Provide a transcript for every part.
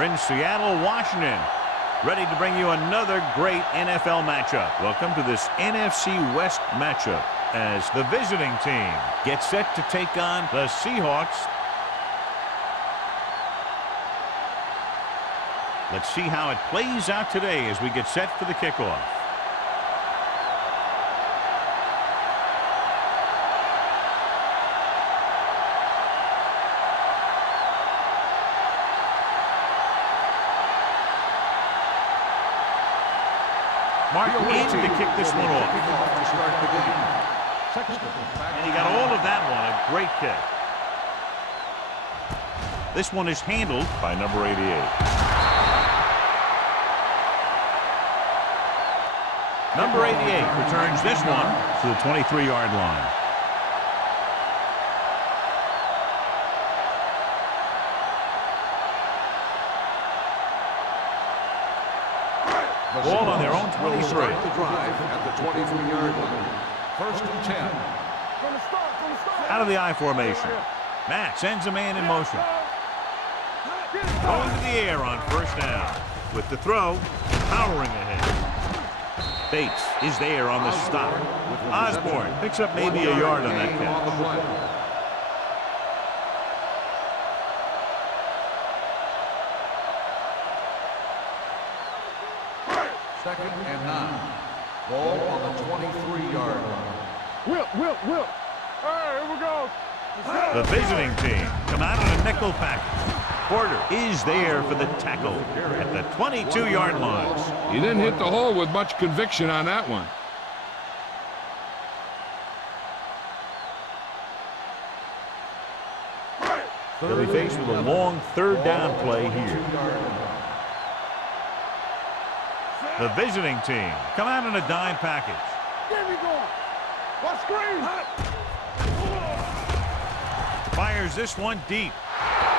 We're in Seattle, Washington, ready to bring you another great NFL matchup. Welcome to this NFC West matchup as the visiting team gets set to take on the Seahawks. Let's see how it plays out today as we get set for the kickoff. Martin in to kick this one off. And he got all of that one. A great kick. This one is handled by number 88. Number 88 returns this one to the 23-yard line. Ball on their own 23. Start the drive at the 23-yard line. First and 10. Out of the I formation. Matt sends a man in motion. Going to the air on first down. With the throw, powering ahead. Bates is there on the stop. Osborne picks up maybe a yard on that catch. Second and 9. Ball on the 23-yard line. Whip. All right, here we go. The visiting team come out in a nickel package. Porter is there for the tackle at the 22-yard line. He didn't hit the hole with much conviction on that one. They'll be faced with a long third down play here. The visiting team come out in a dime package. There we go. What screen? Fires this one deep.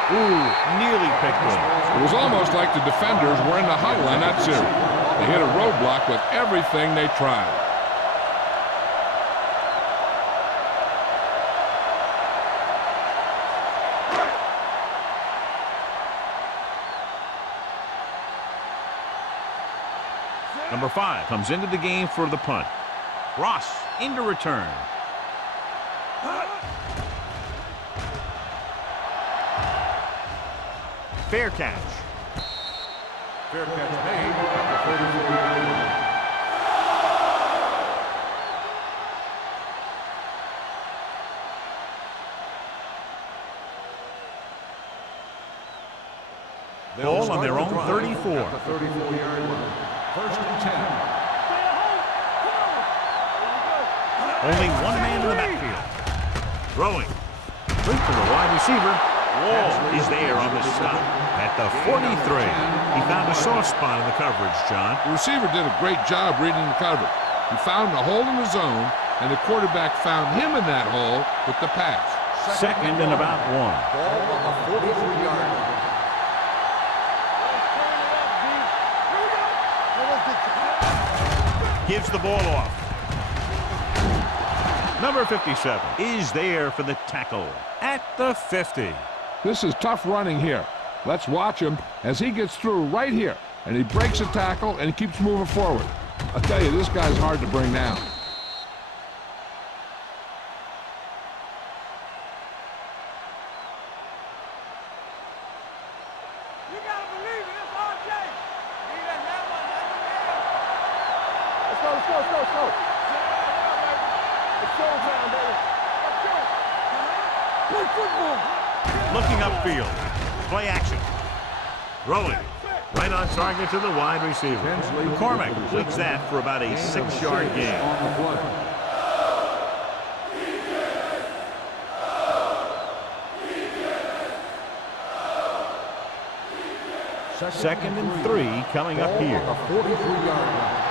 Ooh, nearly picked off. It was almost like the defenders were in the huddle on that series. They hit a roadblock with everything they tried. Number 5 comes into the game for the punt. Ross into return. Fair catch. Fair catch made at the 34-yard line. Ball on their own 34. At the 34-yard line. First and 10. Only one man in the backfield. Throwing. Straight to the wide receiver. Wall is there on the stop at the 43. He found a soft spot in the coverage, John. The receiver did a great job reading the coverage. He found a hole in the zone, and the quarterback found him in that hole with the pass. Second and about 1. Ball on the 43-yard line. Gives the ball off. Number 57 is there for the tackle at the 50. This is tough running here. Let's watch him as he gets through right here. And he breaks a tackle and he keeps moving forward. I'll tell you, this guy's hard to bring down. You gotta believe it. It's RJ. Need that hammer. Let's go. It's showtime, baby. Let's go. Play football. Looking upfield. Play action. Throwing. Right on target to the wide receiver. McCormick completes that for about a 6-yard gain. Second and 3 coming up here. The 43-yard line.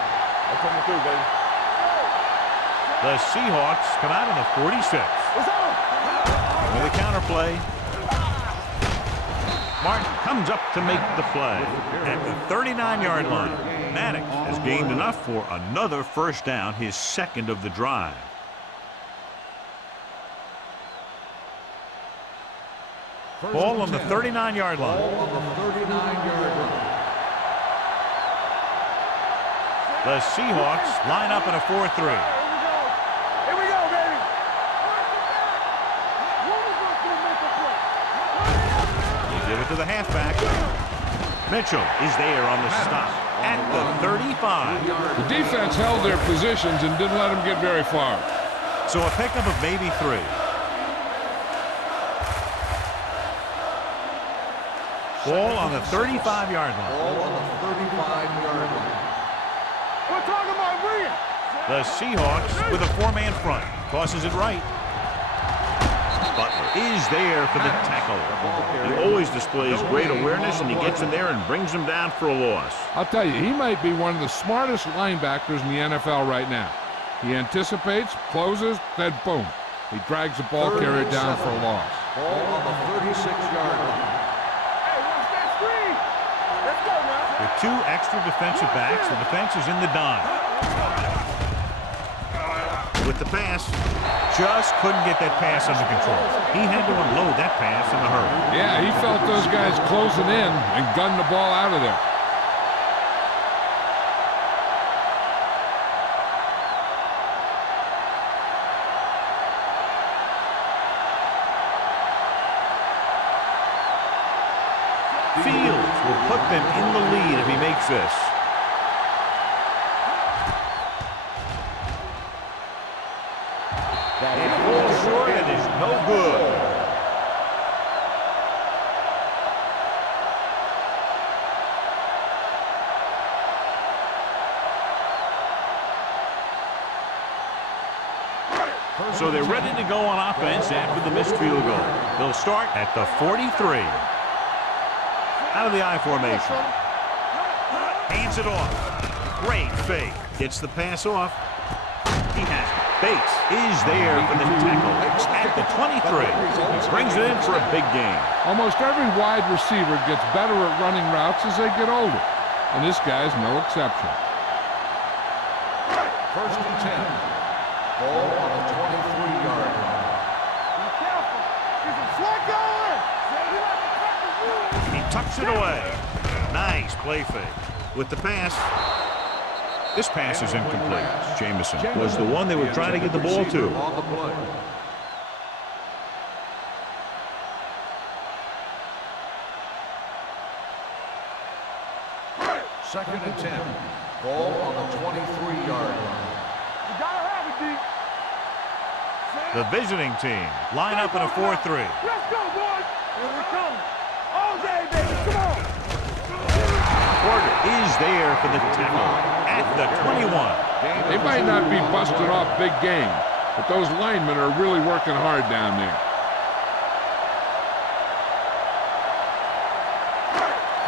Coming through, baby. The Seahawks come out on the 46. With a counter play. Martin comes up to make the play at the 39-yard line. Maddox has gained enough for another first down, his second of the drive. Ball on the 39-yard line. Ball on the 39-yard line. The Seahawks line up in a 4-3. Here we go. Here we go, baby. You give it to the halfback. Mitchell is there on the stop at the 35. The defense held their positions and didn't let them get very far. So a pickup of maybe 3. Ball on the 35-yard line. Ball on the 35-yard line. We're talking about Williams. The Seahawks with a 4-man front. Tosses it right. Butler is there for the tackle. He always displays great awareness, and he gets in there and brings him down for a loss. I'll tell you, he might be one of the smartest linebackers in the NFL right now. He anticipates, closes, then boom. He drags the ball carrier down for a loss. Ball on the 36-yard line. Hey, watch that screen. Let's go now. With 2 extra defensive backs, the defense is in the dime. With the pass, just couldn't get that pass under control. He had to unload that pass in a hurry. Yeah, he felt those guys closing in and gunned the ball out of there. Fields will put them in the lead if he makes this. It falls short and is no good. So they're ready to go on offense after the missed field goal. They'll start at the 43. Out of the I formation. Hands it off. Great fake. Gets the pass off. He has it. Bates is there for the tackle at the 23. He brings it in for a big gain. Almost every wide receiver gets better at running routes as they get older, and this guy's no exception. First and 10. Ball on the 23-yard line. Be careful. There's a slug going. He tucks it away. Nice play fake. With the pass. This pass is incomplete. Jamison was the one they were trying to get the ball to. On the play. Second and 10. Ball on the 23-yard line. You gotta have it, D. The visiting team line up in a 4-3. Let's go, boys. Here we come. All day, baby. Come on. Porter is there for the tackle at the 21. They might not be busted off big game, but those linemen are really working hard down there.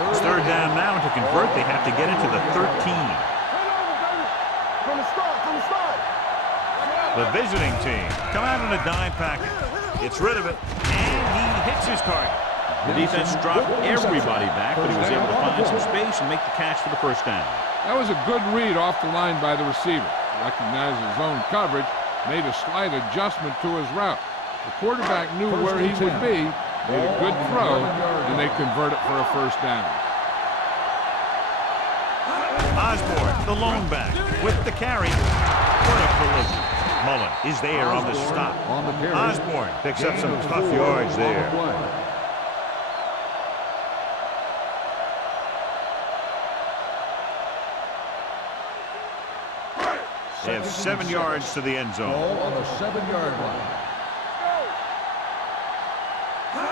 It's third down now. To convert, they have to get into the 13. Turn over, baby. From the start, from the start. The visiting team come out in a dime package. Gets rid of it, and he hits his target. The defense dropped everybody back, but he was able to find some space and make the catch for the first down. That was a good read off the line by the receiver. Recognized his zone coverage, made a slight adjustment to his route. The quarterback knew where he would be, made a good throw, and they convert it for a first down. Osborne, the lone back, with the carry. What a collision. Mullen is there on the stop. Osborne picks up some tough yards there. They have 7 yards to the end zone. Ball on the 7-yard line.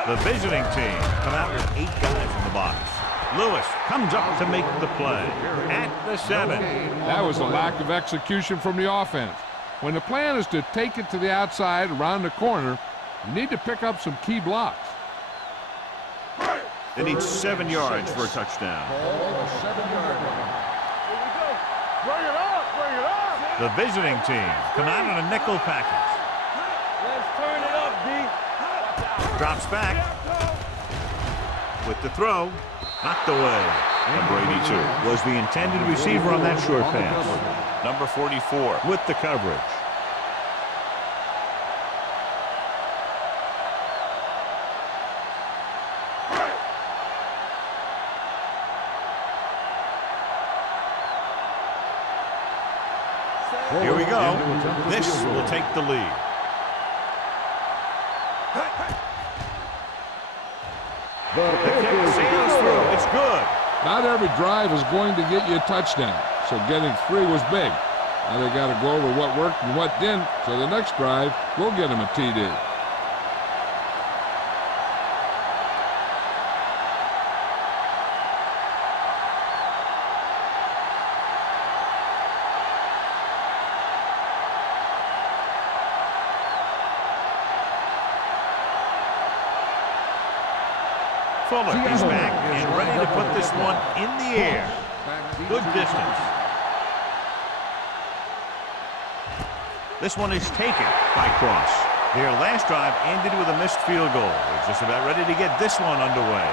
The visiting team come out with 8 guys in the box. Lewis comes up to make the play at the 7. That was a lack of execution from the offense. When the plan is to take it to the outside around the corner, you need to pick up some key blocks. They need 7 yards for a touchdown. Ball on the 7-yard line. Here we go. Bring it up, bring it up. The visiting team come out in a nickel package. Let's turn it up, D. Drops back. With the throw. Knocked away. Number 82 was the intended receiver on that short pass. Number 44 with the coverage. Here we go. This will take the lead. The kick sails through. It's good. Not every drive is going to get you a touchdown, so getting 3 was big. Now they got to go over what worked and what didn't, so the next drive will get them a TD. Fuller is back and ready to put this one in the air. Good distance. This one is taken by Cross. Their last drive ended with a missed field goal. They're just about ready to get this one underway.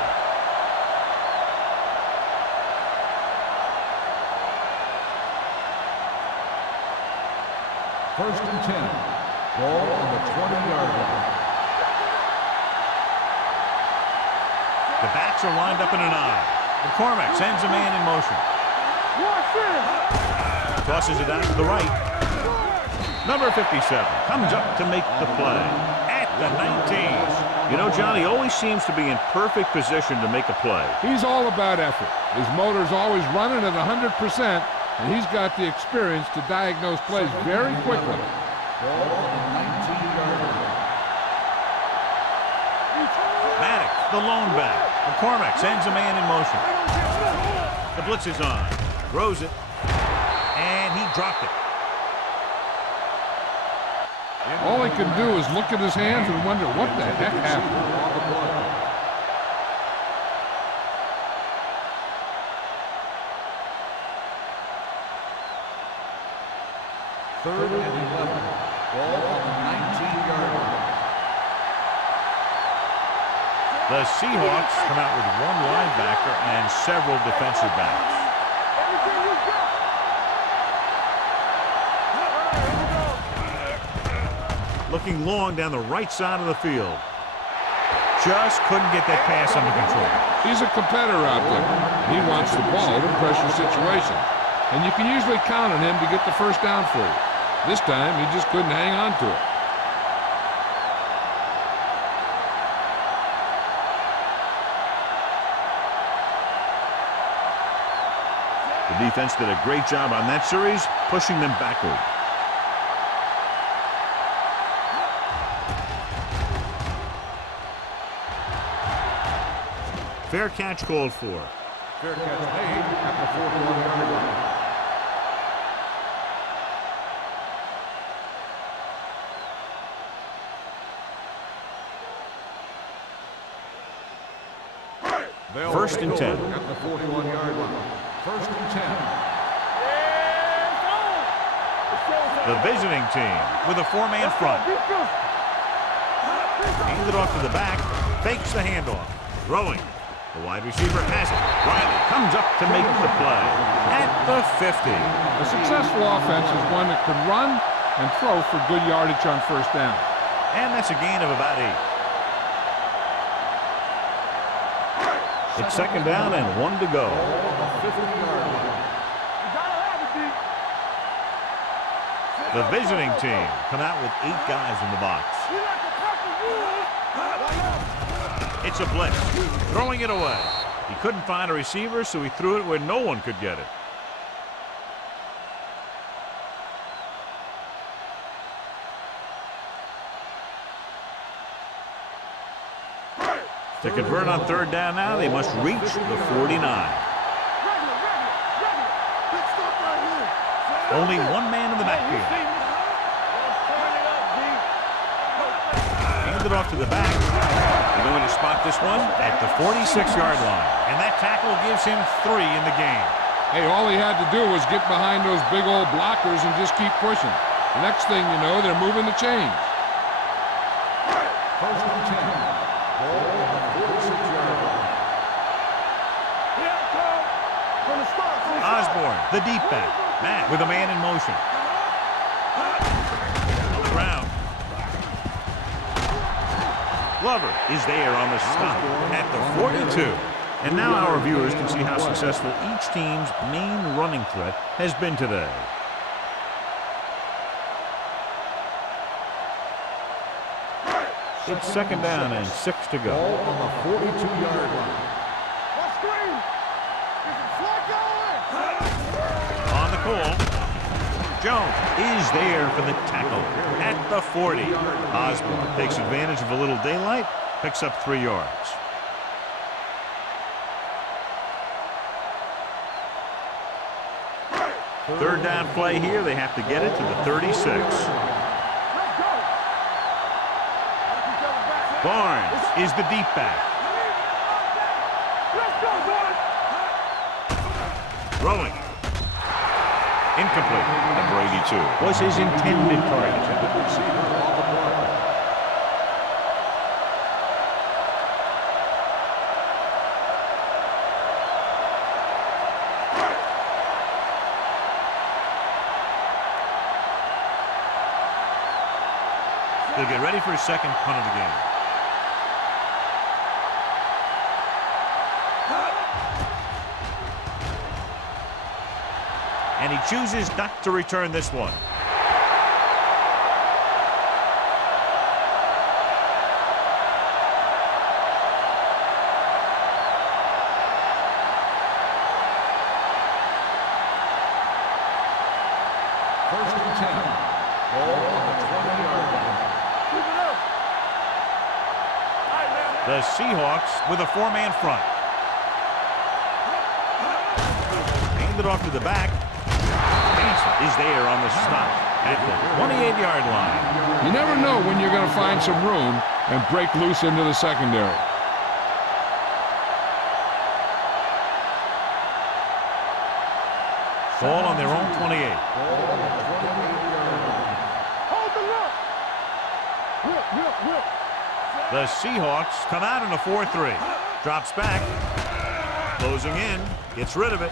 First and 10. Ball on the 20-yard line. The backs are lined up in an I. McCormick sends a man in motion. Tosses it out to the right. Number 57 comes up to make the play at the 19. You know, John, he always seems to be in perfect position to make a play. He's all about effort. His motor's always running at 100%, and he's got the experience to diagnose plays very quickly. Ball on the 19-yard line. Maddox, the lone back. McCormick sends a man in motion. The blitz is on. Throws it. And he dropped it. All he can do is look at his hands and wonder what the heck happened. Third and 11. Ball on the 19-yard line. The Seahawks come out with one linebacker and several defensive backs. Looking long down the right side of the field. Just couldn't get that pass under control. He's a competitor out there. He wants the ball in pressure situations. And you can usually count on him to get the first down for you. This time, he just couldn't hang on to it. The defense did a great job on that series, pushing them backward. Fair catch called for. Fair catch made at the 41-yard line. First and 10. At the 41-yard line. First and 10. The visiting team with a four-man front. Hands it off to the back. Fakes the handoff. Throwing. The wide receiver has it. Riley comes up to make the play at the 50. A successful offense is one that can run and throw for good yardage on first down. And that's a gain of about 8. It's second down and 1 to go. The visiting team come out with 8 guys in the box. It's a blitz. Throwing it away. He couldn't find a receiver, so he threw it where no one could get it. To convert on third down now, they must reach the 49. Only one man in the backfield. Hand it off to the back. They're going to spot this one at the 46-yard line. And that tackle gives him 3 in the game. Hey, all he had to do was get behind those big old blockers and just keep pushing. The next thing you know, they're moving the chains. First and 10. Ball on the 46-yard line. Osborne, the deep back. Matt with a man in motion. On the ground. Glover is there on the stop at the 42. And now our viewers can see how successful each team's main running threat has been today. It's second down and 6 to go. Ball on the 42-yard line. What screen? Is it flat going? On the call, Jones is there for the tackle at the 40. Osborne takes advantage of a little daylight, picks up 3 yards. Third down play here. They have to get it to the 36. Barnes is the deep back. Let's go, boys! Throwing. Incomplete. Number 82 was his intended target. They'll get ready for his second punt of the game. And he chooses not to return this one. First and 10. Ball on the 20-yard line. Keep it up! All right, man. The Seahawks with a 4-man front. Hand it off to the back. Is there on the stop at the 28-yard line. You never know when you're going to find some room and break loose into the secondary. Ball on their own 28. Hold the look! Whip. The Seahawks come out in a 4-3. Drops back. Closing in. Gets rid of it.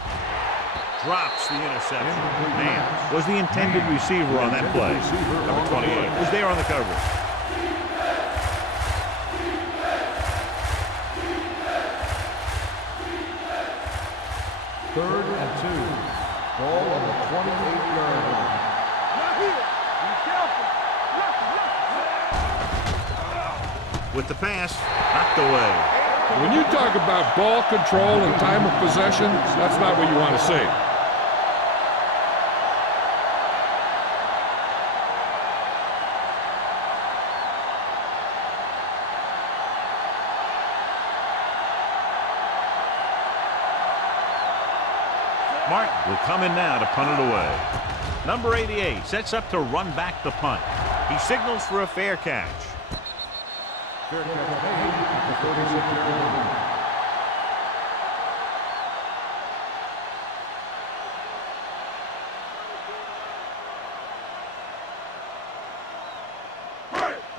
Drops the interception. Man, was the intended receiver on that play. Number 28 was there on the coverage. Third and 2. Ball on the 28-yard line. Not here. Be careful. Left. With the pass, knocked away. When you talk about ball control and time of possession, that's not what you want to see. Martin will come in now to punt it away. Number 88 sets up to run back the punt. He signals for a fair catch. Fair catch made at the 36-yard line.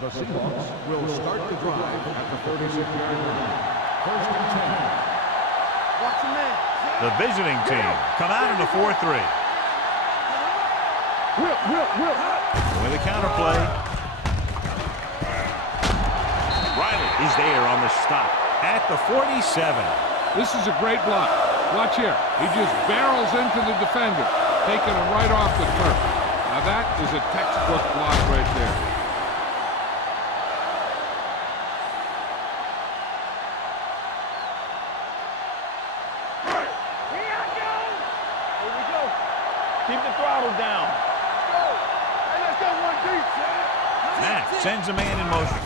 The Seahawks will start the drive at the 36-yard line. First and 10. Watch your man. The visiting team come out in a 4-3. Whip. With a counterplay. Riley is there on the stop at the 47. This is a great block. Watch here. He just barrels into the defender, taking him right off the turf. Now that is a textbook block right there. Here we go. Keep the throttle down. Let's go one deep. Matt sends a man in motion.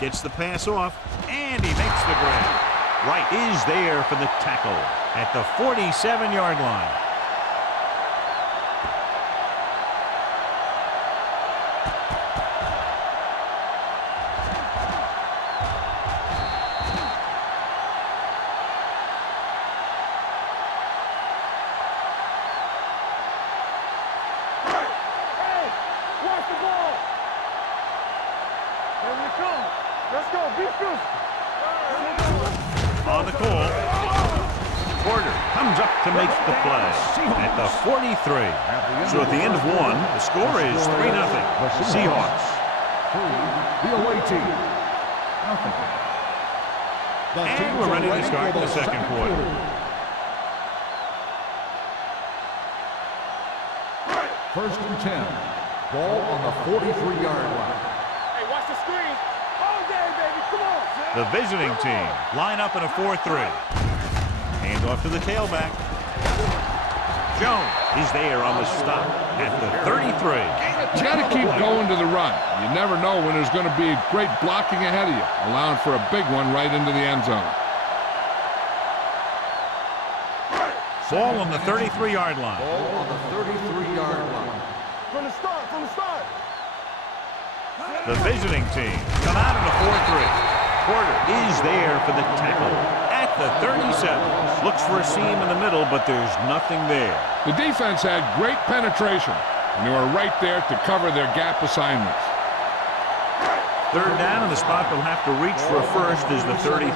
Gets the pass off, and he makes the grab. Wright is there for the tackle at the 47-yard line. Watch the ball. Here we come. Let's go. Be physical. On the call, Porter comes up to make the play at the 43. So at the end of one, the score is 3-0. Seahawks. The away team. And we're ready to start the second quarter. First and 10. Ball on the 43-yard line. Hey, watch the The visiting team line up in a 4-3. Hand off to the tailback. Jones is there on the stop at the 33. You got to keep going to the run. You never know when there's going to be great blocking ahead of you, allowing for a big one right into the end zone. Ball on the 33-yard line. Ball on the 33-yard line. From the start, from the start. The visiting team come out in a 4-3. Porter is there for the tackle at the 37. Looks for a seam in the middle, but there's nothing there. The defense had great penetration, and they were right there to cover their gap assignments. Third down, and the spot they'll have to reach for a first is the 33.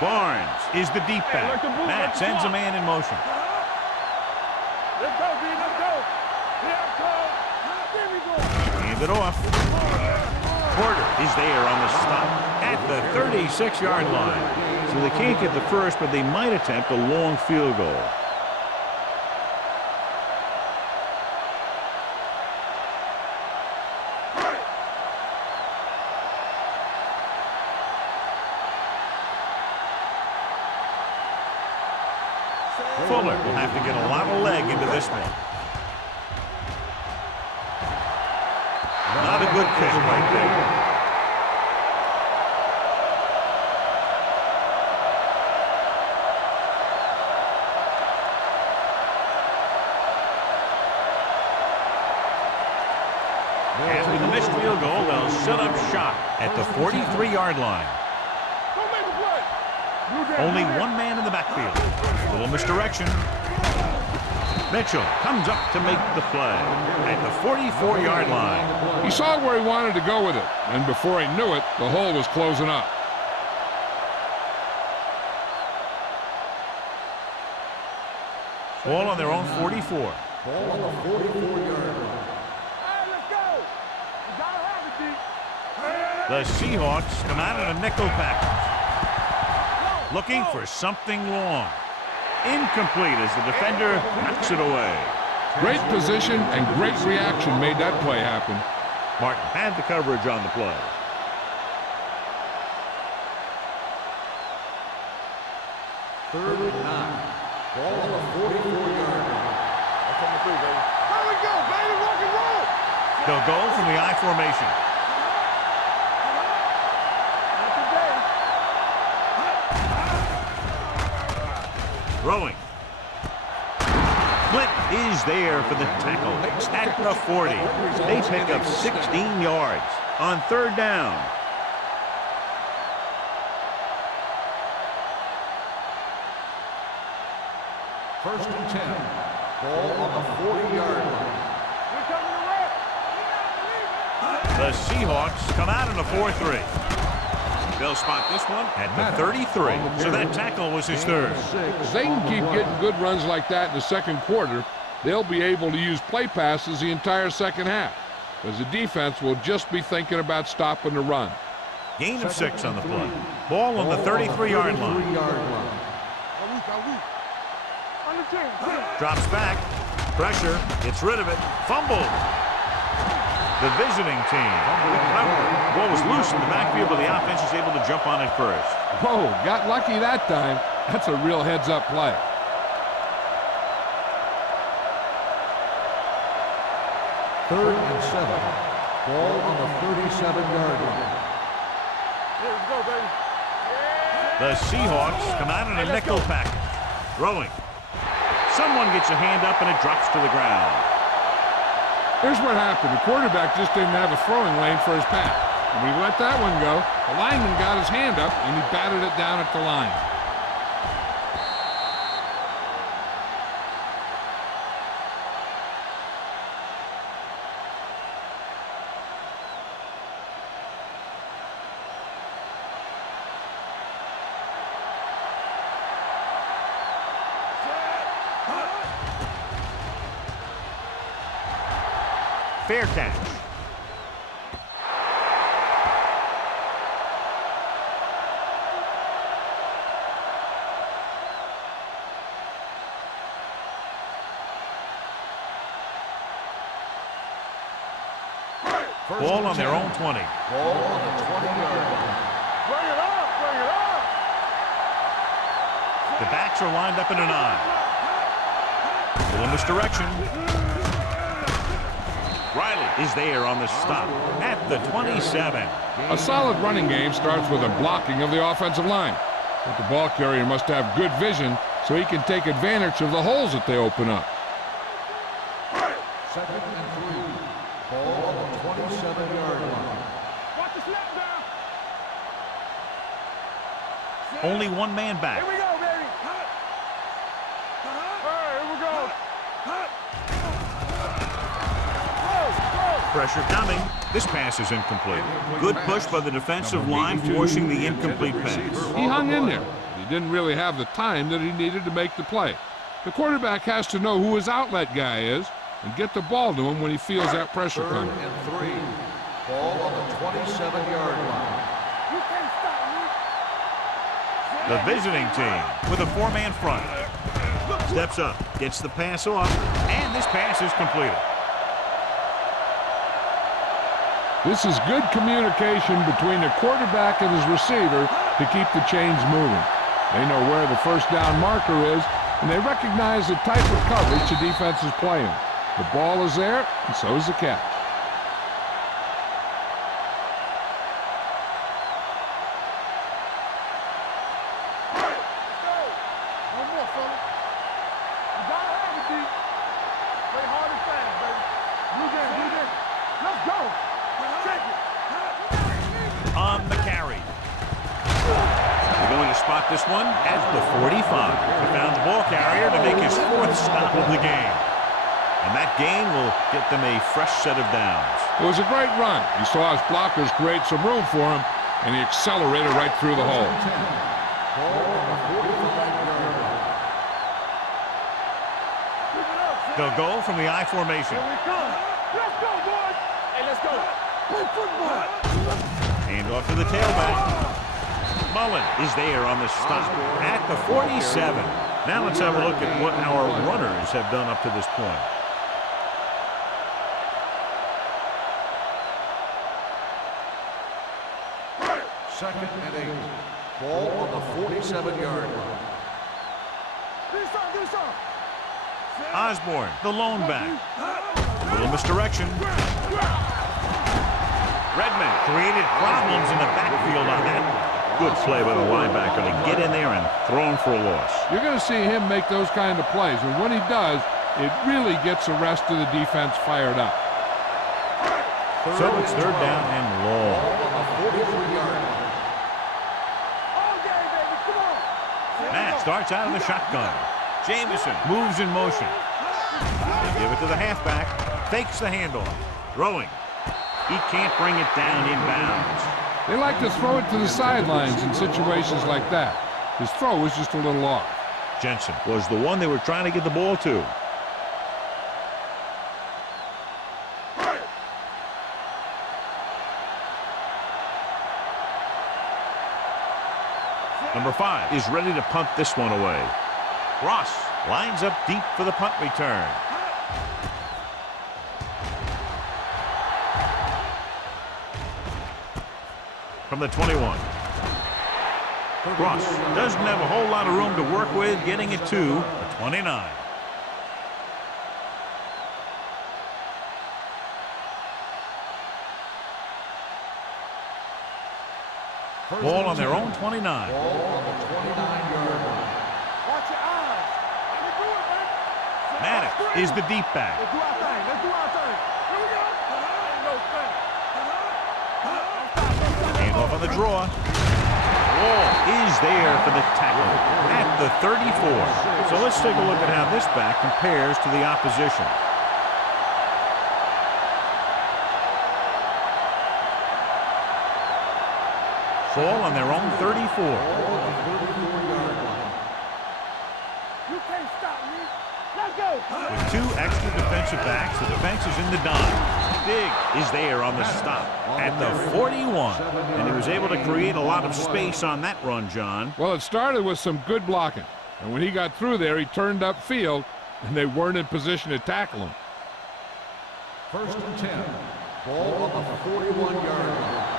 Barnes is the deep back. Matt sends a man in motion. Let's go, B, let's go. Here go. Hand it off. Porter is there on the stop at the 36-yard line. So they can't get the first, but they might attempt a long field goal. Fuller will have to get a lot of leg into this one. Not a good kick right there. And with a missed field goal, they'll set up shop at the 43-yard line. Only one man in the backfield. A little misdirection. Mitchell comes up to make the play at the 44-yard line. He saw where he wanted to go with it, and before he knew it, the hole was closing up. Ball on their own 44. Ball on the 44-yard line. The Seahawks come out in a nickel package. Looking for something long. Incomplete as the defender knocks it away. Great position and great reaction made that play happen. Martin had the coverage on the play. Third and 9. Ball on the 44-yard line. That's on the 3, baby. There we go, baby. Rock and roll. They'll go from the I formation. Throwing. Flint is there for the tackle at the 40. They pick up 16 yards on third down. First and 10. Ball on the 40-yard line. The Seahawks come out in a 4-3. They'll spot this one at the 33. So that tackle was his third. If they can keep getting good runs like that in the second quarter, they'll be able to use play passes the entire second half, because the defense will just be thinking about stopping the run. Gain of 6 on the play. Ball on the 33-yard line. Drops back. Pressure. Gets rid of it. Fumbled. The visiting team. Ball was loose in the backfield, but the offense is able to jump on it first. Whoa, got lucky that time. That's a real heads-up play. Third and 7. Ball on the 37-yard line. Let's go, baby. The Seahawks come out in a nickel package. Throwing. Someone gets a hand up and it drops to the ground. Here's what happened. The quarterback just didn't have a throwing lane for his pass. When he let that one go, the lineman got his hand up and he batted it down at the line. Fair catch. Ball on their own 20. Ball on the 20-yard line. Bring it up, bring it up. The backs are lined up in an I. Pull in this direction. Riley is there on the stop at the 27. A solid running game starts with a blocking of the offensive line. But the ball carrier must have good vision so he can take advantage of the holes that they open up. Second and 3. Ball on the 27-yard line. Watch the snap down. Only one man back. Here we go, baby. All right, here we go. Pressure coming. This pass is incomplete. Good push by the defensive line, forcing the incomplete pass. He hung in there. He didn't really have the time that he needed to make the play. The quarterback has to know who his outlet guy is and get the ball to him when he feels that pressure Third coming. and 3. Ball on the 27-yard line. You can't stop me. The visiting team with a four-man front. Steps up, gets the pass off, and this pass is completed. This is good communication between the quarterback and his receiver to keep the chains moving. They know where the first down marker is, and they recognize the type of coverage the defense is playing. The ball is there, and so is the catch. No more, fella. You gotta have it, D. Play hard and fast, baby. Do this. Let's go. Take it. On the carry. We're going to spot this one at the 45. He found the ball carrier to make his fourth stop of the game. And that gain will get them a fresh set of downs. It was a great run. He saw his blockers create some room for him, and he accelerated right through the hole. Ball on the 45-yard line. They'll go from the I formation. Here we come. Let's go, boys. Hey, let's go. Play football. Hand off to the tailback. Mullen is there on the stop at the 47. Now let's have a look at what our runners have done up to this point. Second and 8. Ball on the 47-yard line. Do some. Osborne, the lone back. A little misdirection. Redmond created problems in the backfield on that. Good play by the linebacker to get in there and throw him for a loss. You're going to see him make those kind of plays, and when he does, it really gets the rest of the defense fired up. So it's third down and long. Ball on the 43-yard line. All game, baby. Come on. Matt starts out of the shotgun. Jamison moves in motion. They give it to the halfback. Fakes the handoff. Throwing. He can't bring it down inbounds. They like to throw it to the sidelines in situations like that. His throw was just a little off. Jensen was the one they were trying to get the ball to. Number 5 is ready to punt this one away. Ross lines up deep for the punt return. From the 21. Ross doesn't have a whole lot of room to work with, getting it to the 29. Ball on their own 29. Ball on the 29-yard line. Watch your eyes. Let me do it, man. Maddox is the deep back. Let's do our thing. Here we go. Ain't no thing. Hand off on the draw. Wall is there for the tackle at the 34. So let's take a look at how this back compares to the opposition. Ball on their own 34. You can't stop me. Let's go. With 2 extra defensive backs, the defense is in the dime. Big is there on the stop at the 41. And he was able to create a lot of space on that run, John. Well, it started with some good blocking. And when he got through there, he turned upfield, and they weren't in position to tackle him. First and 10. Ball on the 41-yard line.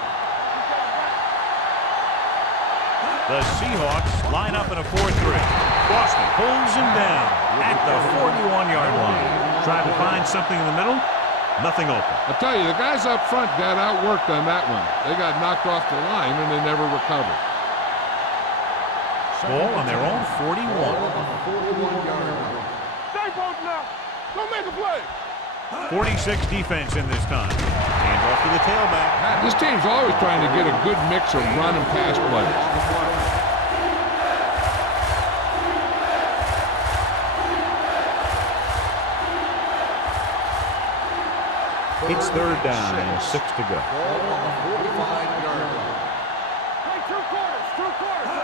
The Seahawks line up in a 4-3. Boston pulls him down at the 41-yard line. Trying to find something in the middle. Nothing open. I tell you, the guys up front got outworked on that one. They got knocked off the line and they never recovered. Ball on their own 41. Stay both now. Don't make a play. 46 defense in this time. Hand off to the tailback. This team's always trying to get a good mix of run and pass players. It's 3rd down and 6 to go. Ball on the 45-yard line. Play 2 quarters. 2 quarters.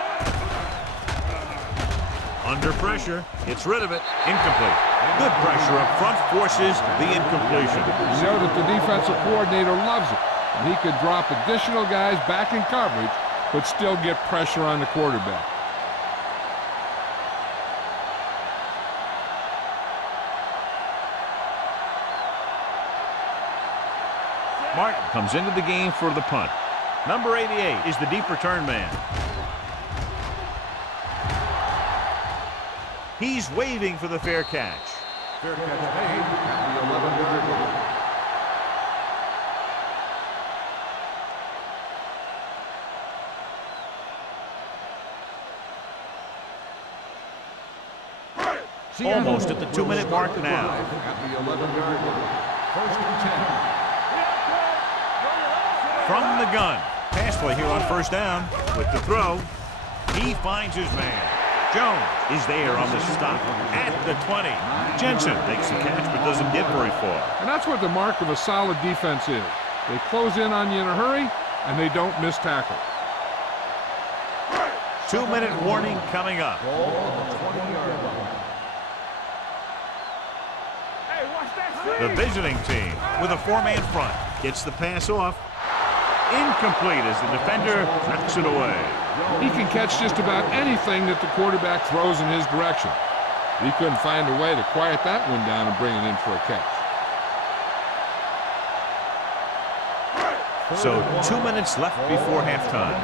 Under pressure, gets rid of it. Incomplete. Good pressure up front forces the incompletion. You know that the defensive coordinator loves it. And he could drop additional guys back in coverage, but still get pressure on the quarterback. Martin comes into the game for the punt. Number 88 is the deep return man. He's waving for the fair catch. Fair catch made at the 11-yard line. Almost at the 2-minute mark now. At the 11-yard line. 1st and 10. From the gun. Pass play here on 1st down. With the throw, he finds his man. Jones is there on the stop at the 20. Jensen makes the catch but doesn't get very far. And that's what the mark of a solid defense is. They close in on you in a hurry, and they don't miss tackles. 2-minute warning coming up. Ball on the 20-yard line. Hey, watch that. The visiting team with a 4-man front gets the pass off. Incomplete as the defender knocks it away. He can catch just about anything that the quarterback throws in his direction. He couldn't find a way to quiet that one down and bring it in for a catch. So 2 minutes left before halftime.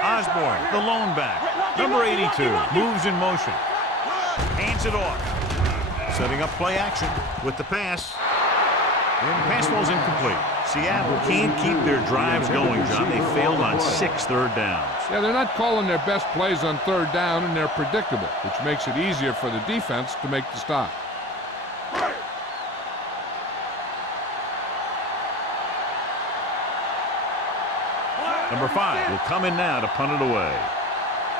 Osborne, the lone back. Number 82 moves in motion. Hands it off. Setting up play action with the pass. Pass ball's incomplete. Seattle can't keep their drives going, John. They failed on 6 third downs. Yeah, they're not calling their best plays on 3rd down, and they're predictable, which makes it easier for the defense to make the stop. Number 5 will come in now to punt it away.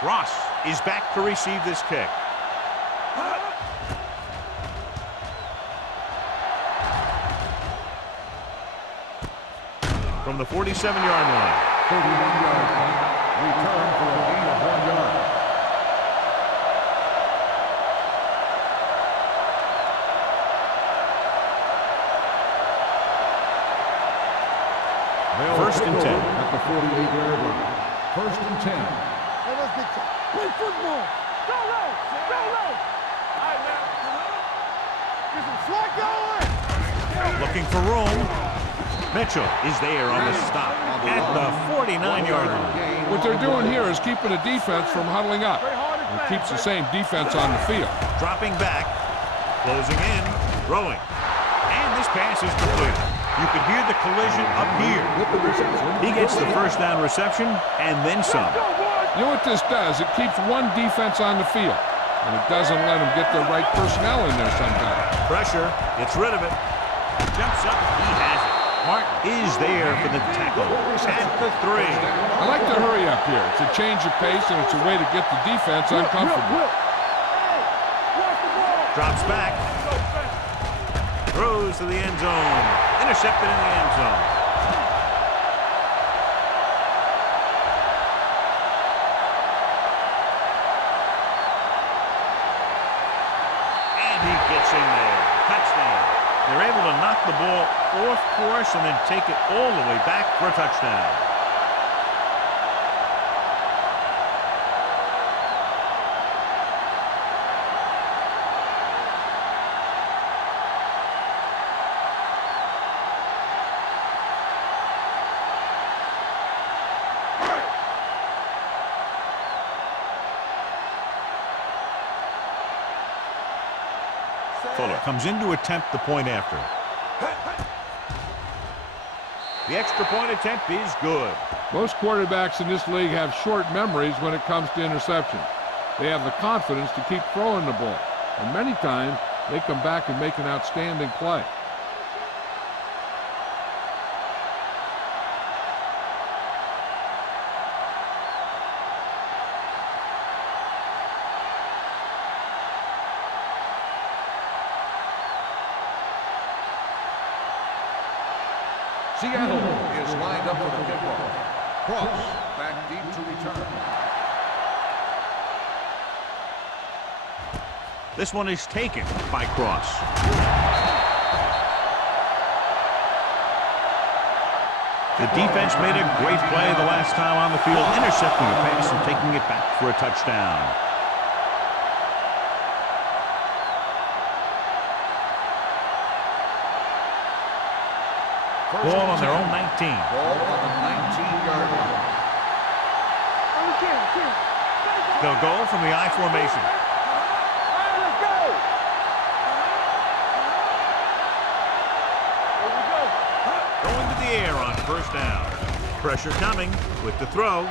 Ross is back to receive this kick. From the 47-yard line. 31-yard line. Return for a gain of 1 yard. First and 10. At the 48-yard line. 1st and 10. Hey, let's get you. Play football. Go low. Go low. All right, man. Get some slack going. Looking for room. Mitchell is there on the stop at the 49-yard line. What they're doing here is keeping the defense from huddling up. And it keeps the same defense on the field. Dropping back. Closing in. Throwing. And this pass is completed. You can hear the collision up here. He gets the 1st down reception and then some. You know what this does? It keeps one defense on the field. And it doesn't let them get the right personnel in there sometimes. Pressure. Gets rid of it. Jumps up. He has it. Martin is there for the tackle at the 3. I like to hurry up here. It's a change of pace, and it's a way to get the defense uncomfortable. Drops back. Throws to the end zone. Intercepted in the end zone. And he gets in there. Touchdown. They're able to knock the ball off course and then take it all the way back for a touchdown. Fuller comes in to attempt the point after. The extra point attempt is good. Most quarterbacks in this league have short memories when it comes to interception. They have the confidence to keep throwing the ball, and many times they come back and make an outstanding play. Seattle is lined up for the kickoff. Cross back deep to return. This one is taken by Cross. The defense made a great play the last time on the field, intercepting a pass and taking it back for a touchdown. Ball on their own 19. Ball on the 19-yard line. They'll go from the I formation. Let's go. Here we go. Going to the air on first down. Pressure coming with the throw.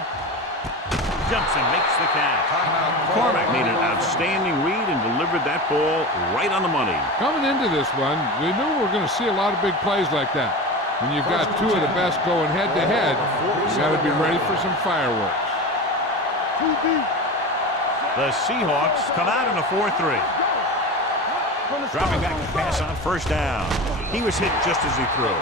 Jumps and makes the catch. McCormick made an outstanding read and delivered that ball right on the money. Coming into this one, we knew we were going to see a lot of big plays like that. When you've got two of the best going head-to-head, you got to be ready for some fireworks. The Seahawks come out in a 4-3. Dropping back to pass on first down. He was hit just as he threw.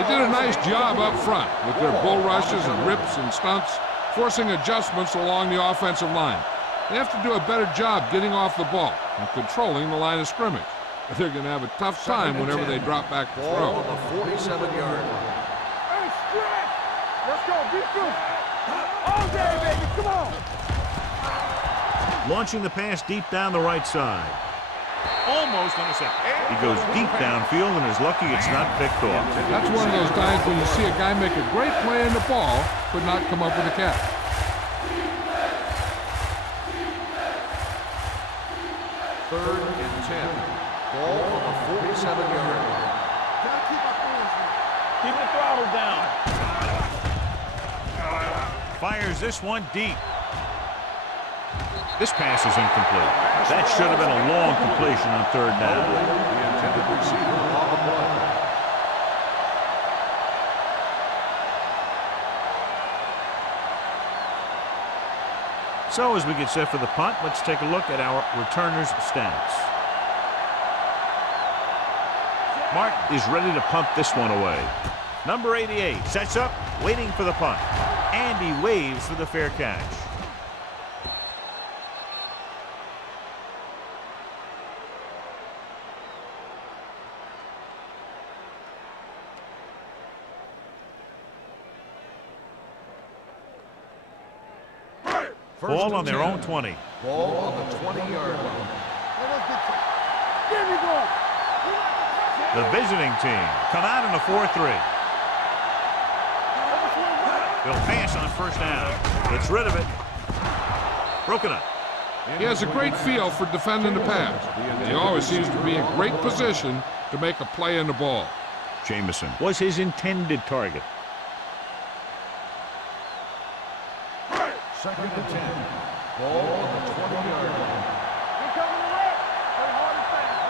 They did a nice job up front with their bull rushes and rips and stunts, forcing adjustments along the offensive line. They have to do a better job getting off the ball and controlling the line of scrimmage. But they're going to have a tough time whenever they drop back to throw. Ball on the 47-yard line. Hey, stretch. Let's go. Be good. All day, baby. Come on. Launching the pass deep down the right side. Almost intercepted. He goes deep downfield and is lucky it's not picked off. That's one of those times when you see a guy make a great play in the ball, but not come up with a catch. Third and 10. Ball on the 47-yard line. Keep the throttle down. Fires this one deep. This pass is incomplete. That should have been a long completion on third down. The intended receiver on the play. So as we get set for the punt, let's take a look at our returners' stats. Mark is ready to punt this one away. Number 88 sets up, waiting for the punt. And he waves for the fair catch. Ball on their own 20. Ball on the 20-yard line. There we go. The visiting team come out in a 4-3. They'll pass on first down. Gets rid of it. Broken up. He has a great feel for defending the pass. He always seems to be in great position to make a play in the ball. Jameson was his intended target. Second and 10. Ball on the 20-yard line. Here coming the red. Play hard and fast,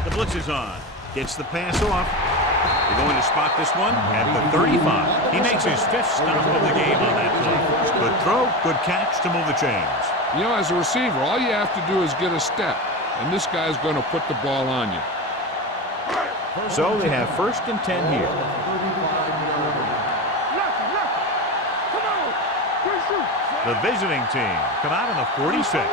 baby. The blitz is on. Gets the pass off. They're going to spot this one at the 35. He makes his fifth stop of the game on that play. Good throw, good catch to move the chains. You know, as a receiver, all you have to do is get a step, and this guy's going to put the ball on you. So they have first and 10 here. The visiting team come out in the 46.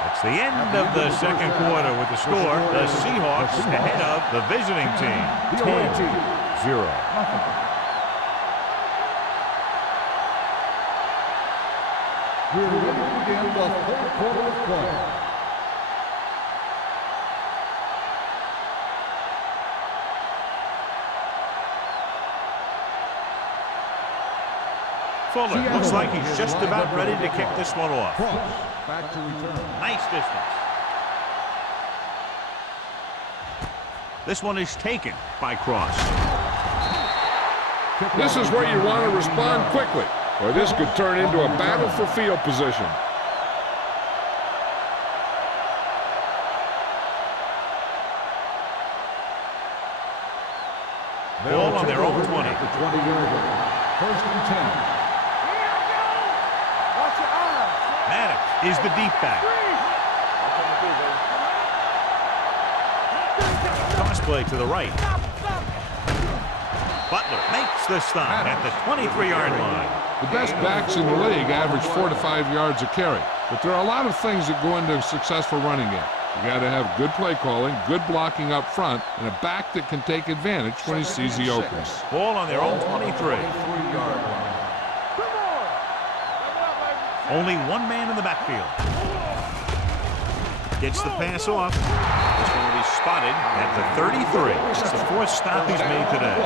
That's the end of the second quarter with the score. The Seahawks ahead of the visiting team, 10-0. We're ready to begin the third quarter of play. Fuller looks like he's just about ready to kick this one off. Cross. Back to return. Nice distance. This one is taken by Cross. This is where you want to respond quickly, or this could turn into a battle for field position. Ball on their own 20. At the 20-yard line. First and 10. Watch your eyes. Maddox is the deep back. Cross play to the right. Butler makes the stop at the 23-yard line. The best backs in the league average 4 to 5 yards a carry, but there are a lot of things that go into a successful running game. You got to have good play calling, good blocking up front, and a back that can take advantage when he sees the openings. Ball on their own 23. 23-yard line. Only one man in the backfield. Gets the pass off. This one will be spotted at the 33. It's the fourth stop he's made today.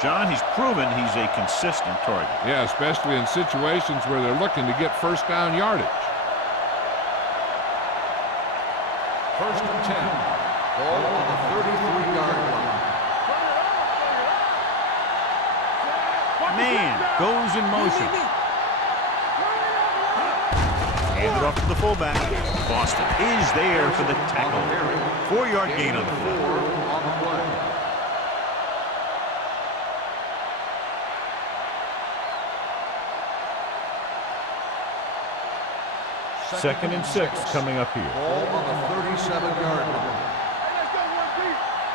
John, he's proven he's a consistent target. Yeah, especially in situations where they're looking to get first down yardage. First and 10. Ball on the 33-yard line. Man goes in motion. Handed off to the fullback. Boston is there for the tackle. 4-yard gain on the play. On the play. Second and 6 coming up here. Ball on the 37-yard line.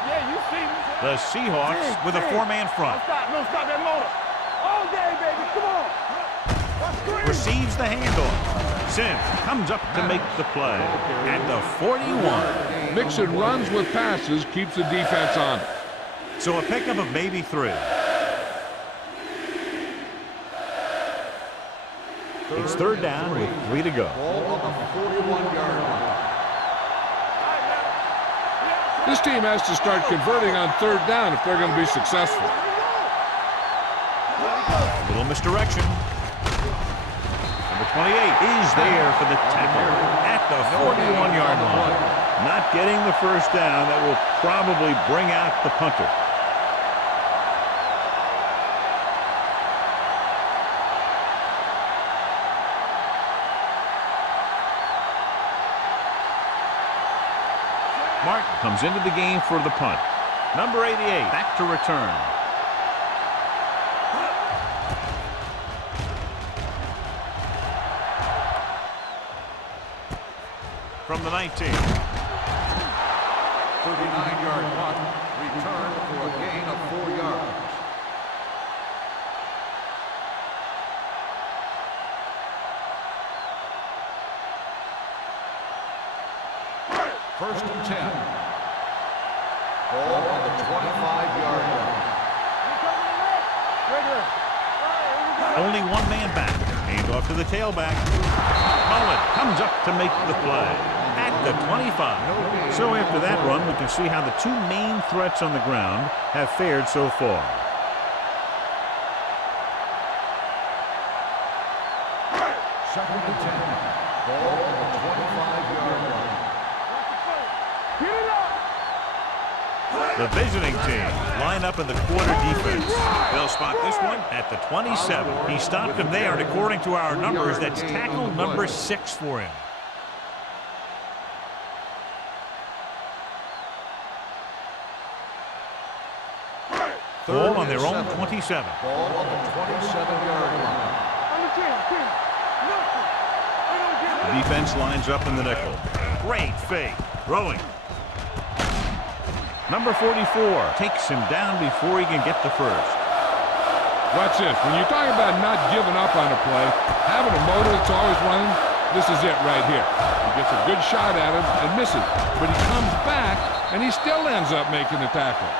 Yeah, you see me. The Seahawks with a 4-man front. No, stop that motor. All day, baby. Come on. Receives the handoff. Sims comes up to make the play at the 41. Mixing runs with passes keeps the defense on it. So a pickup of maybe 3. It's third down with 3 to go. Ball on the 41-yard line. This team has to start converting on third down if they're going to be successful. A little misdirection. Number 28 is there for the tackle at the 41-yard line. Not getting the first down. That will probably bring out the punter. Martin comes into the game for the punt. Number 88 back to return. From the 19. 39-yard punt. Return for a gain of 4 yards. First and 10. Ball on the 25-yard line. Only one man back. Hand off to the tailback. Mullen comes up to make the play at the 25. So after that run, we can see how the two main threats on the ground have fared so far. Second and 10. Ball on the 25-yard line. The visiting team line up in the quarter defense. They'll spot this one at the 27. He stopped him there, and according to our numbers, that's tackle number 6 for him. Ball on their own 27. Ball on the 27-yard line. The defense lines up in the nickel. Great fake. Throwing. Number 44 takes him down before he can get the first. Watch this. When you're talking about not giving up on a play, having a motor that's always running, this is it right here. He gets a good shot at him and misses. But he comes back, and he still ends up making the tackle.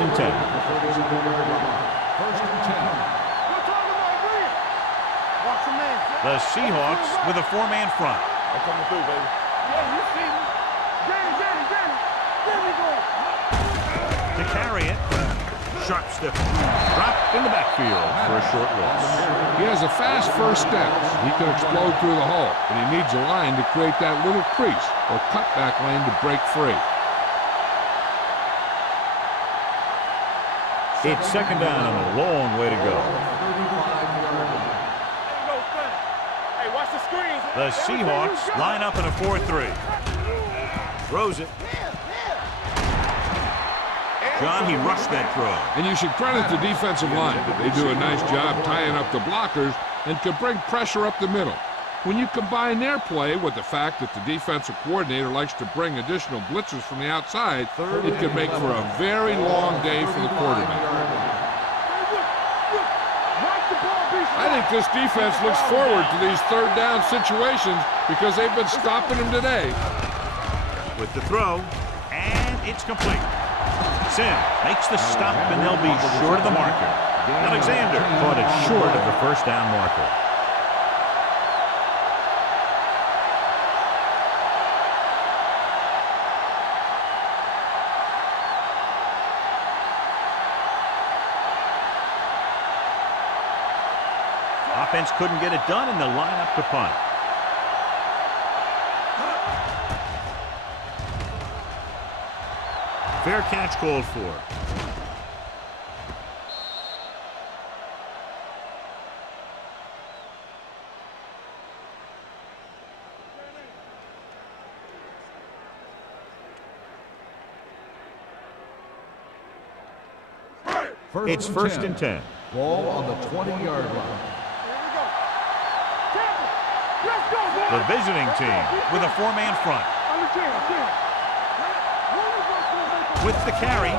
and 10. First and 10. Watch the man. The Seahawks with a 4-man front. I'm coming through, baby. Yeah, you see me. Danny. There we go. To carry it. Sharp stiff. Dropped in the backfield for a short loss. He has a fast first step. He can explode through the hole, but he needs a line to create that little crease or cutback lane to break free. It's second down and a long way to go. Hey, watch the screens. The Seahawks line up in a 4-3. Throws it. John, he rushed that throw. And you should credit the defensive line. They do a nice job tying up the blockers and can bring pressure up the middle. When you combine their play with the fact that the defensive coordinator likes to bring additional blitzes from the outside, it can make for a very long day for the quarterback. I think this defense looks forward to these third down situations because they've been stopping them today. With the throw, and it's complete. Sim makes the stop, and they'll be short of the marker. Alexander caught it short of the first down marker. Offense couldn't get it done, and they'll line up to punt. Fair catch called for. It's first and 10. Ball on the 20-yard line. The visiting team with a 4-man front. With the carry,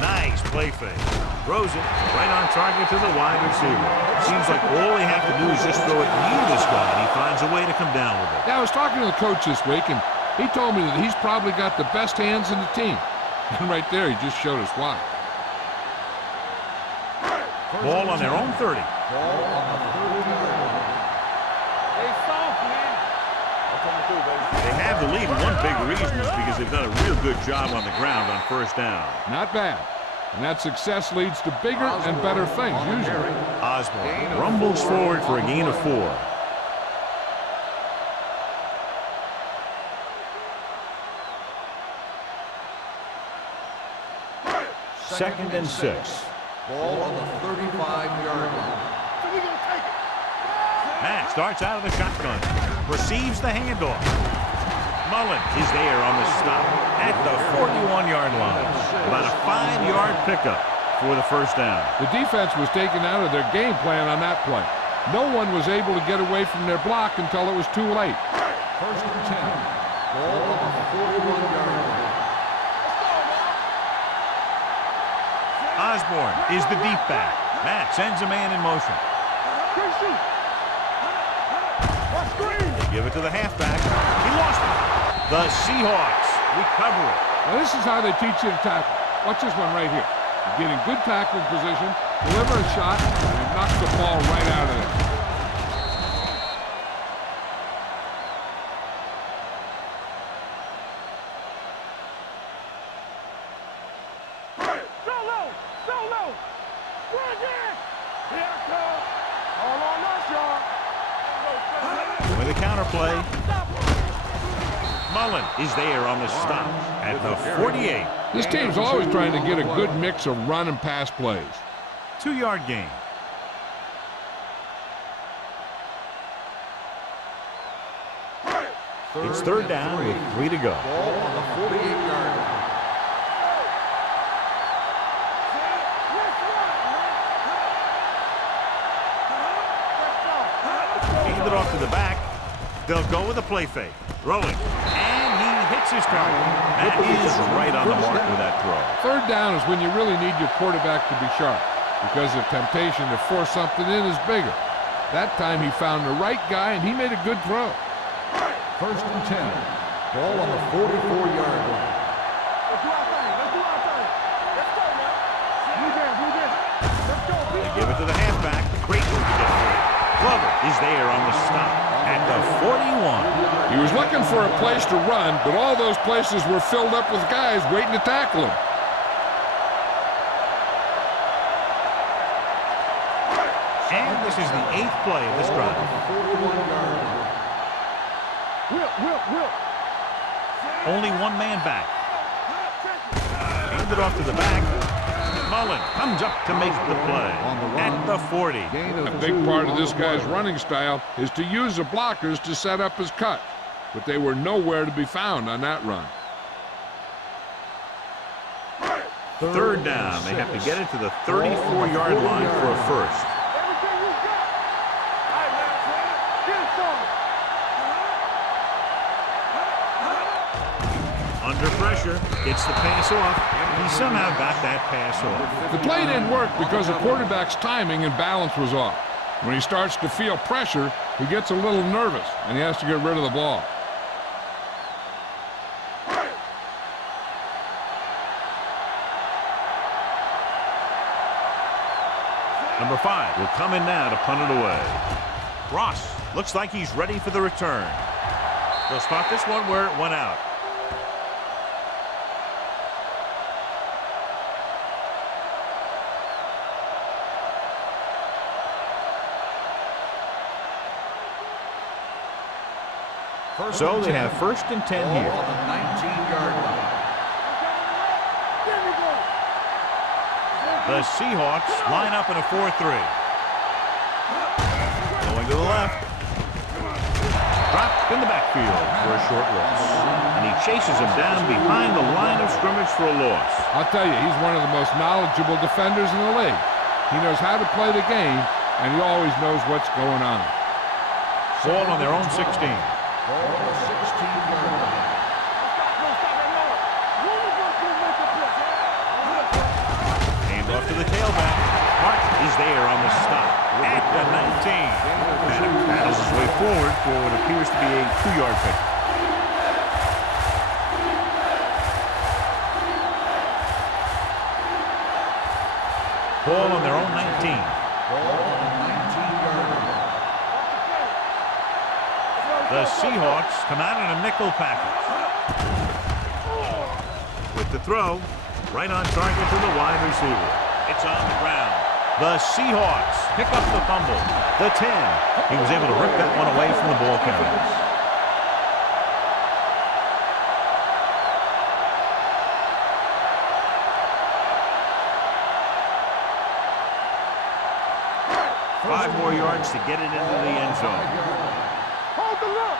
nice play fake. Throws it right on target to the wide receiver. Seems like all they have to do is just throw it near this guy, and he finds a way to come down with it. Yeah, I was talking to the coach this week, and he told me that he's probably got the best hands in the team. And right there, he just showed us why. Ball on their own 30. Ball on the 30-yard line. Hey, soft, man. I'm coming through, baby. They have the lead, and one big reason is because they've done a real good job on the ground on first down. Not bad. And that success leads to bigger and better things, usually. Osborne rumbles forward for a gain of 4. Second and 6. Ball on the 35-yard line. Matt starts out of the shotgun. Receives the handoff. Mullen is there on the stop at the 41-yard line. About a 5-yard pickup for the first down. The defense was taken out of their game plan on that play. No one was able to get away from their block until it was too late. First and 10. Ball on the 41-yard line. Osborne is the deep back. Matt sends a man in motion. They give it to the halfback. He lost it. The Seahawks recover it. Now this is how they teach you to tackle. Watch this one right here. You get in good tackling position, deliver a shot, and you knock the ball right out of there. With a counter play. Mullen is there on the stop at the 48. This team's always trying to get a good mix of run and pass plays. 2-yard gain. It's third down with 3 to go. Ball on the 48-yard line. Hand it off to the back. They'll go with a play fake. Throwing. And he hits his target. That is right on the mark with that throw. Third down is when you really need your quarterback to be sharp because the temptation to force something in is bigger. That time he found the right guy and he made a good throw. First and 10. Ball on the 44-yard line. Let's do our thing. Let's do our thing. Let's go, man. give it to the halfback. Great move to get free. Glover is there on the stop at the 41. He was looking for a place to run, but all those places were filled up with guys waiting to tackle him. And this is the 8th play of this drive. Will. Only one man back. Hand it off to the back. Mullen comes up to make the play at the 40. A big part of this guy's running style is to use the blockers to set up his cut, but they were nowhere to be found on that run. 3rd down. They have to get it to the 34-yard line for a first. Everything you got. All right, man. Get it on. Under pressure, gets the pass off. He somehow got that pass off. The play didn't work because the quarterback's timing and balance was off. When he starts to feel pressure, he gets a little nervous, and he has to get rid of the ball. Number 5 will come in now to punt it away. Ross looks like he's ready for the return. They'll spot this one where it went out. So they have 1st and 10 here. On the 19-yard line. The Seahawks line up in a 4-3. Going to the left. Dropped in the backfield for a short loss. And he chases him down behind the line of scrimmage for a loss. I'll tell you, he's one of the most knowledgeable defenders in the league. He knows how to play the game, and he always knows what's going on. Ball on their own 16. Ball on the 16-yard line. Hand off to the tailback. Hart is there on the stop at the 19. And it battles his way forward for what appears to be a 2-yard pick. Ball on their own 19. Ball on the 19-yard line. The Seahawks come out in a nickel package. With the throw, right on target to the wide receiver. It's on the ground. The Seahawks pick up the fumble. The 10. He was able to rip that one away from the ball carriers. Five more yards to get it into the end zone. Hold the look.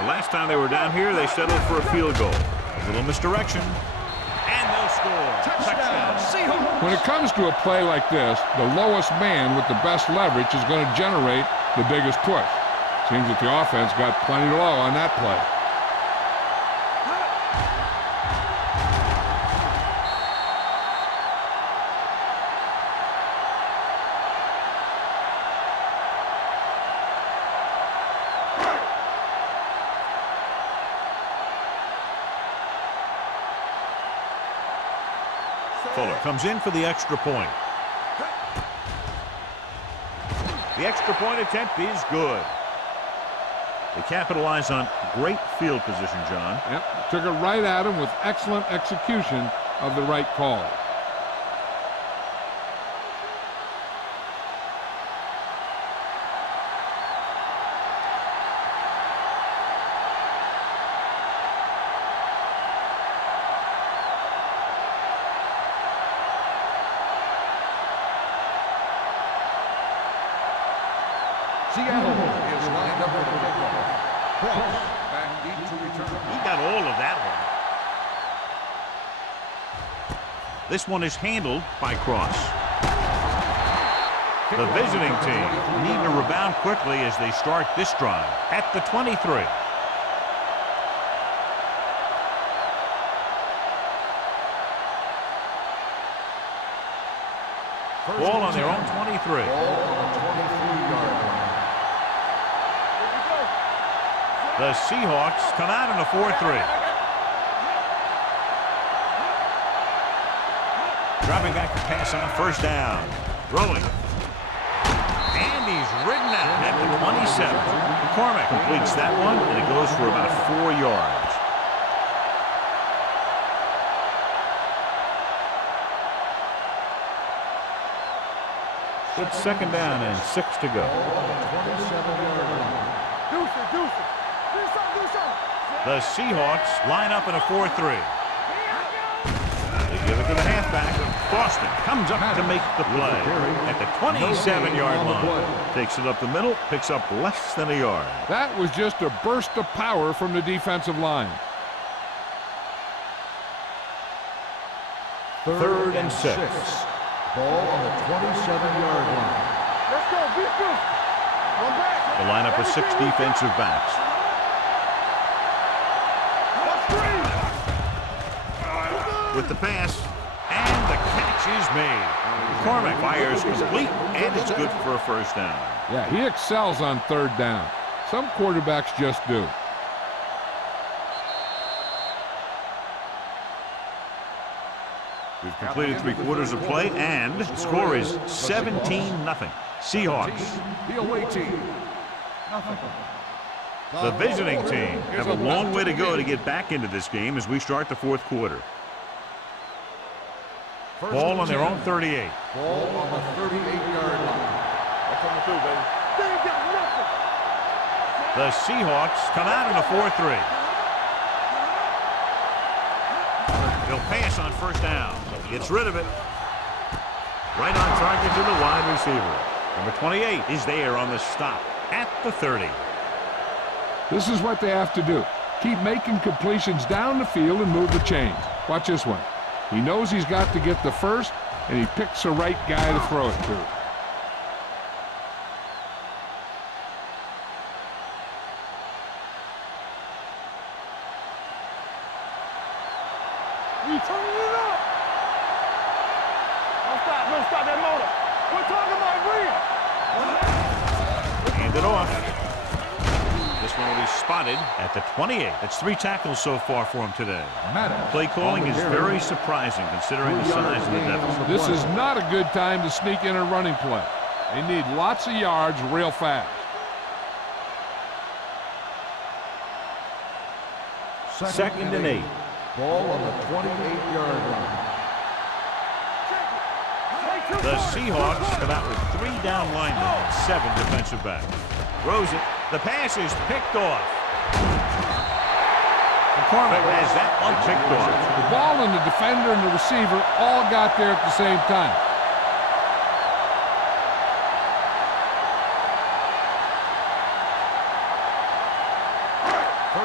The last time they were down here, they settled for a field goal. A little misdirection. And they'll score. Touchdown. Seahawks. When it comes to a play like this, the lowest man with the best leverage is going to generate the biggest push. Seems that the offense got plenty low on that play. Fuller comes in for the extra point. The extra point attempt is good. They capitalize on great field position, John. Yep, took it right at him with excellent execution of the right call. Seattle is lined up for the kickoff. Cross back deep to return. He got all of that one. This one is handled by Cross. The visiting team need to rebound quickly as they start this drive at the 23. Ball on their own 23. Ball on the 23-yard line. The Seahawks come out in a 4-3. Dropping back to pass on first down. Throwing. And he's ridden out at the 27. McCormick completes that one, and it goes for about 4 yards. It's second down and 6 to go. 27-yard line. The Seahawks line up in a 4-3. They give it to the halfback. Boston comes up to make the play at the 27-yard line. Takes it up the middle, picks up less than a yard. That was just a burst of power from the defensive line. Third and 6. Ball on the 27-yard line. Let's go, beat this. One back. The lineup of 6 defensive backs. With the pass, and the catch is made. McCormick fires complete, and it's good for a first down. Yeah, he excels on third down. Some quarterbacks just do. We've completed 3/4 of play, and the score is 17-0. Seahawks. The away team. Nothing. The visiting team have a long way to go to get back into this game as we start the 4th quarter. Ball on their own 38. Ball on the 38-yard line. Coming through, baby. They ain't got nothing. The Seahawks come out in a 4-3. He'll pass on first down. Gets rid of it. Right on target to the wide receiver. Number 28 is there on the stop at the 30. This is what they have to do. Keep making completions down the field and move the chains. Watch this one. He knows he's got to get the first, and he picks the right guy to throw it to. We turning it up. Don't stop that motor. We're talking about real. Hand it off. This one will be spotted at the 28. That's 3 tackles so far for him today. Play calling is very surprising considering the size of the deficit. This is not a good time to sneak in a running play. They need lots of yards real fast. Second and 8. Ball on the 28-yard line. The Seahawks come out with 3 down linemen and 7 defensive backs. Throws it. The pass is picked off. McCormick has that one picked off. The ball and the defender and the receiver all got there at the same time.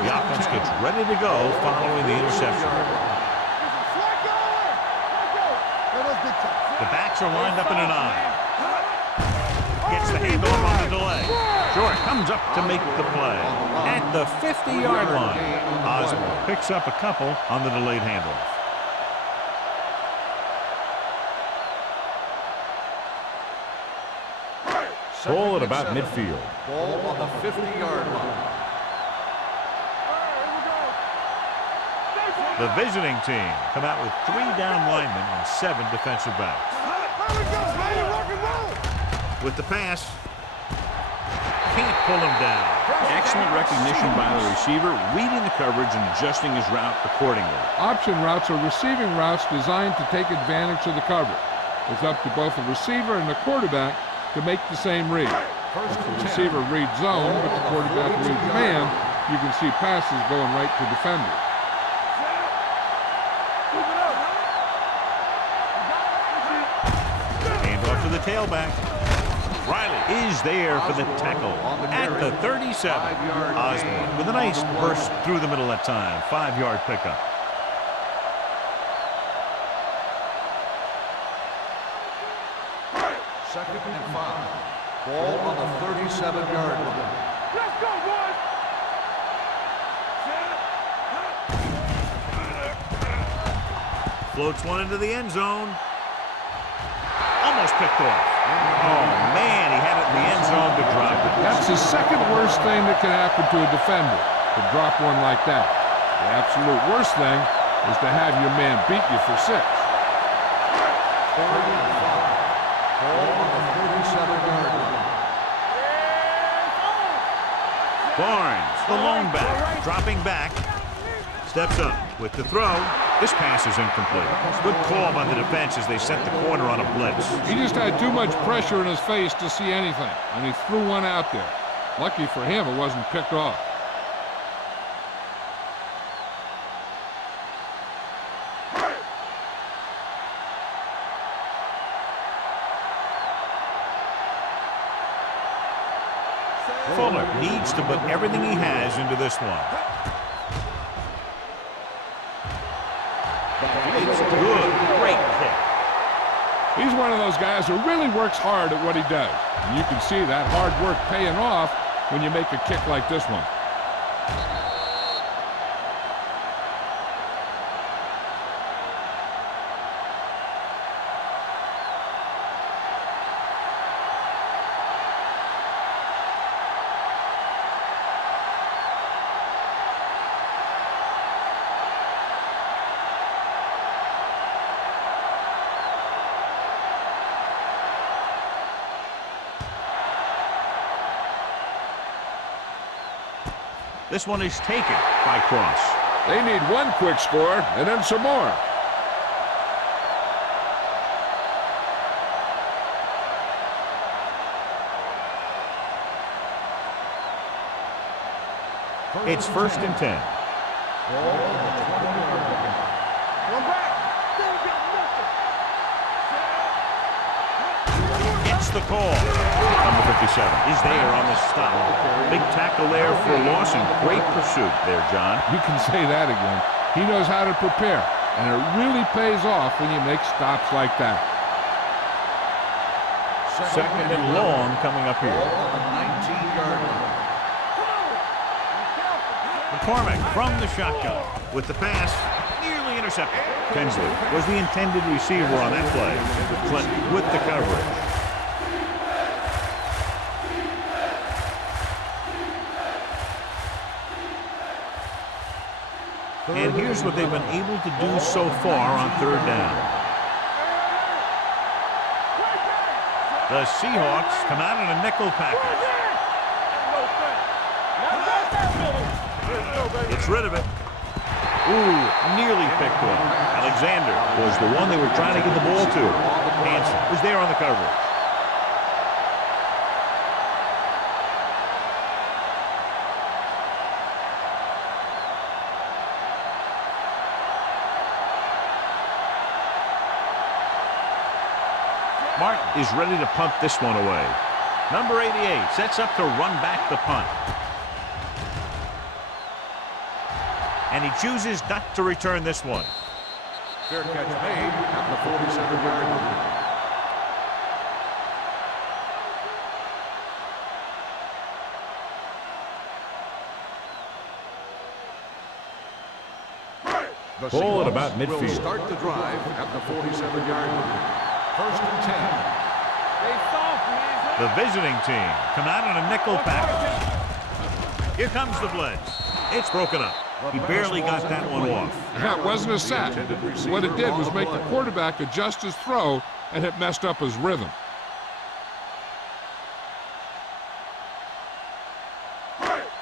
The offense gets ready to go following the interception. The backs are lined up in an eye. Gets the handoff on the delay. Short comes up to make the play. At the 50-yard line, Osborne picks up a couple on the delayed handoff. Ball at about midfield. Ball on the 50-yard line. The visiting team come out with 3 down linemen and 7 defensive backs. With the pass, can't pull him down. Excellent recognition by the receiver, reading the coverage and adjusting his route accordingly. Option routes are receiving routes designed to take advantage of the coverage. It's up to both the receiver and the quarterback to make the same read. If the receiver reads zone, but the quarterback reads man, you can see passes going right to defenders. Handoff to the tailback. Riley is there for the tackle at the 37. Osborne with a nice burst through the middle that time. 5-yard pickup. Second and 5. Ball on the 37-yard line. Let's go, boys. Floats one into the end zone. Almost picked off. Oh, man, he had it in the end zone to drop it. That's the second worst thing that can happen to a defender, to drop one like that. The absolute worst thing is to have your man beat you for 6. 3rd and 5. Ball on the 47-yard line. Barnes, the lone back, dropping back, steps up with the throw. This pass is incomplete. Good call by the defense as they sent the corner on a blitz. He just had too much pressure in his face to see anything, and he threw one out there. Lucky for him, it wasn't picked off. Fuller needs to put everything he has into this one. It's good. Great kick. He's one of those guys who really works hard at what he does. And you can see that hard work paying off when you make a kick like this one. This one is taken by Cross. They need one quick score and then some more. It's 1st and 10. Gets the call. Number 57 is there on the stop. Big tackle there for a loss and great pursuit there, John. You can say that again. He knows how to prepare, and it really pays off when you make stops like that. 2nd and long coming up here. On the 19-yard line. McCormick from the shotgun with the pass nearly intercepted. Tinsley was the intended receiver on that play. Clinton with the coverage. And here's what they've been able to do so far on 3rd down. The Seahawks come out in a nickel package. Gets rid of it. Ooh, nearly picked off. Alexander was the one they were trying to get the ball to. Hanson was there on the coverage. Martin is ready to punt this one away. Number 88 sets up to run back the punt. And he chooses not to return this one. Fair catch made at the 47-yard line. The Ball at Seahawks about midfield. will start the drive at the 47-yard line. 1st and 10. The visiting team come out in a nickel package. Here comes the blitz. It's broken up. He barely got that one off. That wasn't a sack. What it did was make the quarterback adjust his throw, and it messed up his rhythm.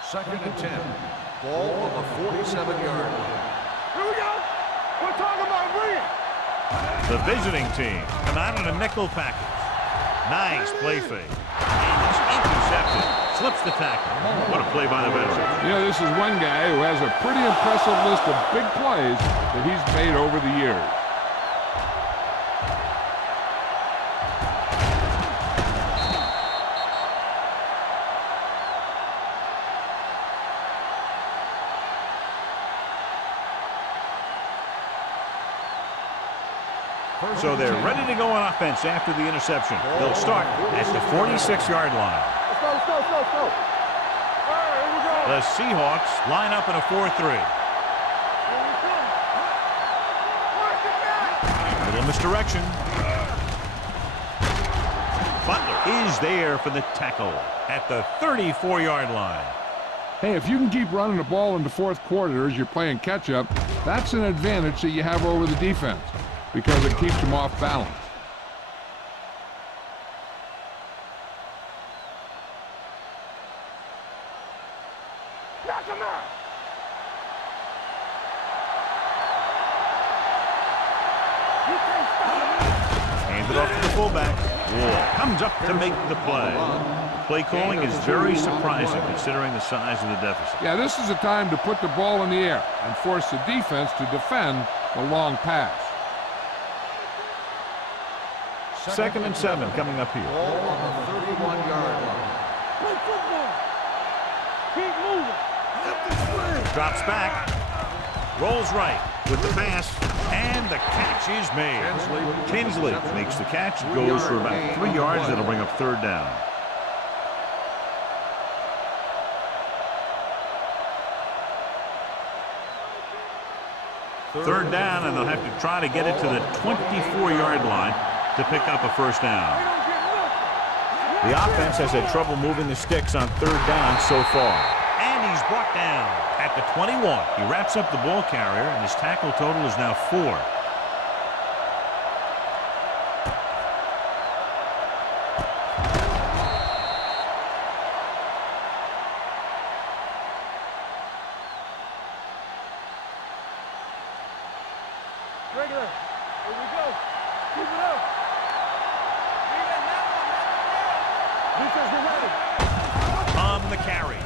Second and 10. Ball on the 47-yard line. Here we go. We're talking about bringing. The visiting team come out in a nickel package. Nice play fake. And it's intercepted. Slips the tackle. What a play by the veteran. You know, this is one guy who has a pretty impressive list of big plays that he's made over the years. So they're ready to go on offense after the interception. They'll start at the 46-yard line. Let's go, let's go, let's go, let's go. All right, here we go. The Seahawks line up in a 4-3. Little misdirection. Butler is there for the tackle at the 34-yard line. Hey, if you can keep running the ball in the fourth quarter as you're playing catch-up, that's an advantage that you have over the defense because it keeps them off balance. it off to the fullback. Ward comes up to make the play. Play calling is very surprising considering the size of the deficit. Yeah, this is a time to put the ball in the air and force the defense to defend the long pass. 2nd and 7 coming up here. Ball on the 31-yard line. Play football. Keep moving. Drops back. Rolls right with the pass. And the catch is made. Tinsley makes the catch. Goes for about 3 yards. That'll bring up 3rd down. Third down, and they'll have to try to get it to the 24-yard line to pick up a 1st down. The offense has had trouble moving the sticks on 3rd down so far. And he's brought down at the 21. He wraps up the ball carrier, and his tackle total is now 4. Regular. Here we go. Keep it up. Defense, get ready. On the carry.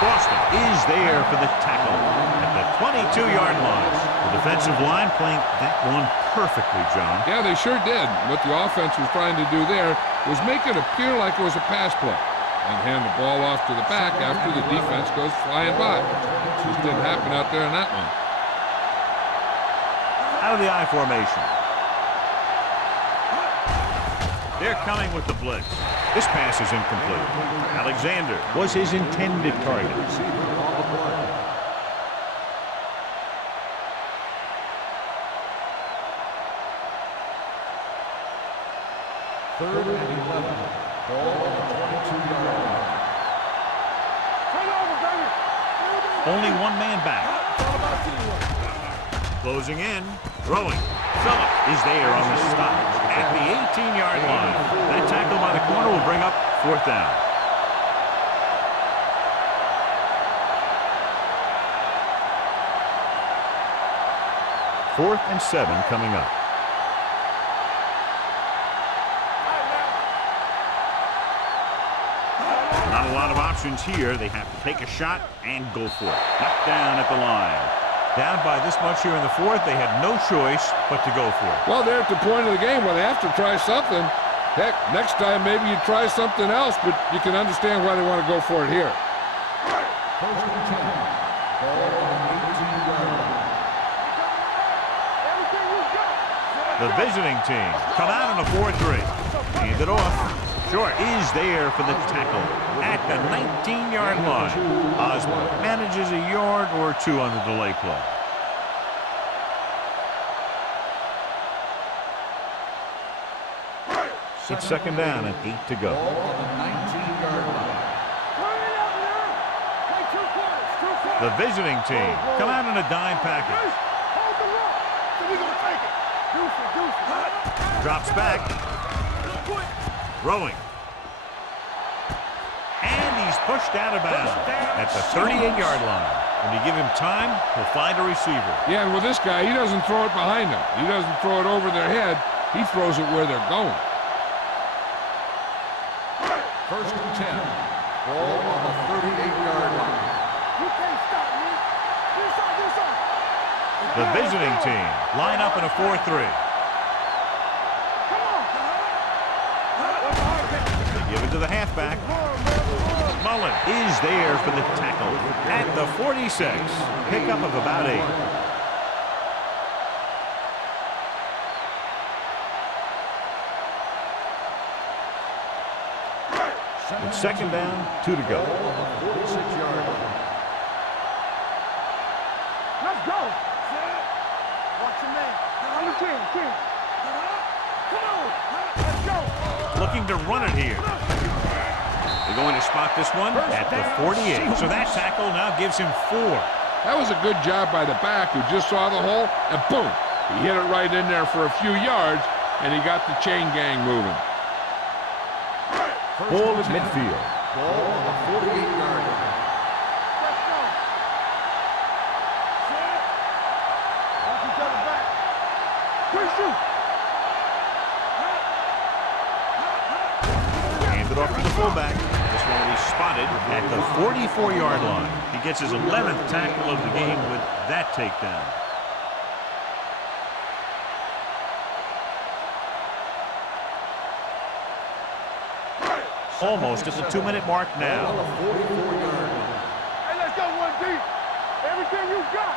Boston is there for the tackle at the 22-yard line. The defensive line playing that one perfectly, John. Yeah, they sure did. What the offense was trying to do there was make it appear like it was a pass play and hand the ball off to the back after the defense goes flying by. Just didn't happen out there in that one. Out of the I formation. They're coming with the blitz. This pass is incomplete. Alexander was his intended target. Third and 11. Ball on the 22-yard line. Turn over, baby. Only one man back. It's all about teamwork. Closing in. Throwing. Phillip is there on the stop at the 18-yard line. That tackle by the corner will bring up 4th down. Fourth and 7 coming up. Not a lot of options here. They have to take a shot and go for it. Knocked down at the line. Down by this much here in the 4th, they had no choice but to go for it. Well, they're at the point of the game where they have to try something. Heck, next time maybe you try something else, but you can understand why they want to go for it here. First and 10. Ball on the 18-yard line. Everything you got. The visiting team come out on a 4-3. Hand it off. Short is there for the tackle at the 19-yard line. Osborne manages a yard or 2 on the delay play. It's 2nd down and 8 to go. Ball on the 19-yard line. Turn it up now. Play 2 quarters. 2 quarters. The visiting team come out in a dime package. Hold the rock. So we're going to take it. Deuce. Drops back. Throwing. And he's pushed out of bounds at the 38-yard line. When you give him time, he'll find a receiver. Yeah, and with this guy, he doesn't throw it behind them. He doesn't throw it over their head. He throws it where they're going. First and 10. Ball on the 38-yard line. You can't stop me. This up. The visiting team line up in a 4-3. Come on. What's the hard pass? They give it to the halfback. Mullen is there for the tackle at the 46. Pickup of about 8. It's 2nd down, 2 to go. Ball on the 46-yard line. Let's go. Watch your man. I'm the king. Come on. Let's go. Looking to run it here. They're going to spot this one at the 48. So that tackle now gives him 4. That was a good job by the back who just saw the hole, and boom, he hit it right in there for a few yards, and he got the chain gang moving. Ball at midfield. Ball on the 48-yard line. Let's go. Watch each other back. Quick shoot. it off to the fullback. This one will be spotted at the 44-yard line. He gets his 11th tackle of the game with that takedown. Almost at the 2-minute mark now. Hey, let's go one deep. Everything you got.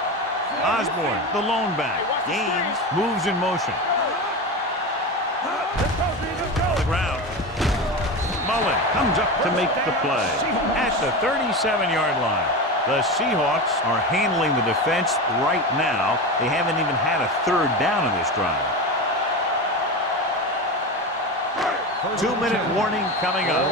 Osborne, the lone back, gains, moves in motion. On the ground. Mullen comes up to make the play at the 37-yard line. The Seahawks are handling the defense right now. They haven't even had a third down in this drive. 2-minute warning coming up.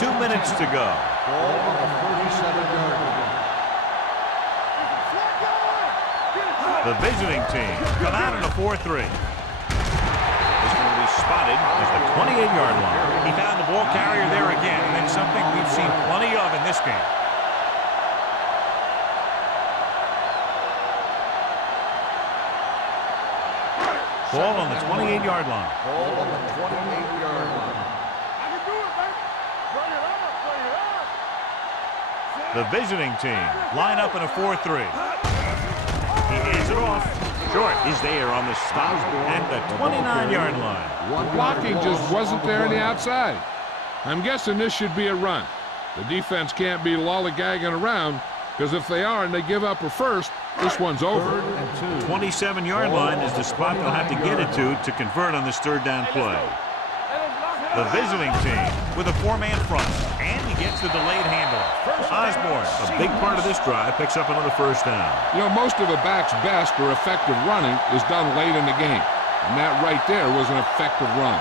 Two minutes to go. Ball on the 37-yard line. The visiting team come out in a 4-3. This one will be spotted at the 28-yard line. He found the ball carrier there again, and it's something we've seen plenty of in this game. Ball on the 28-yard line. Ball on the 28-yard line. I can do it, man. Bring it up, bring it up. The visiting team line up in a 4-3. He hands it off. Short is there on the stop at the 29-yard line. The blocking just wasn't there on the outside. I'm guessing this should be a run. The defense can't be lollygagging around, because if they are and they give up a first, this one's over. 27-yard line is the spot they'll have to get it to convert on this third down play. The visiting team with a 4-man front, and he gets the delayed handoff. Osborne, a big part of this drive, picks up another first down. You know, most of a back's best or effective running is done late in the game, and that right there was an effective run.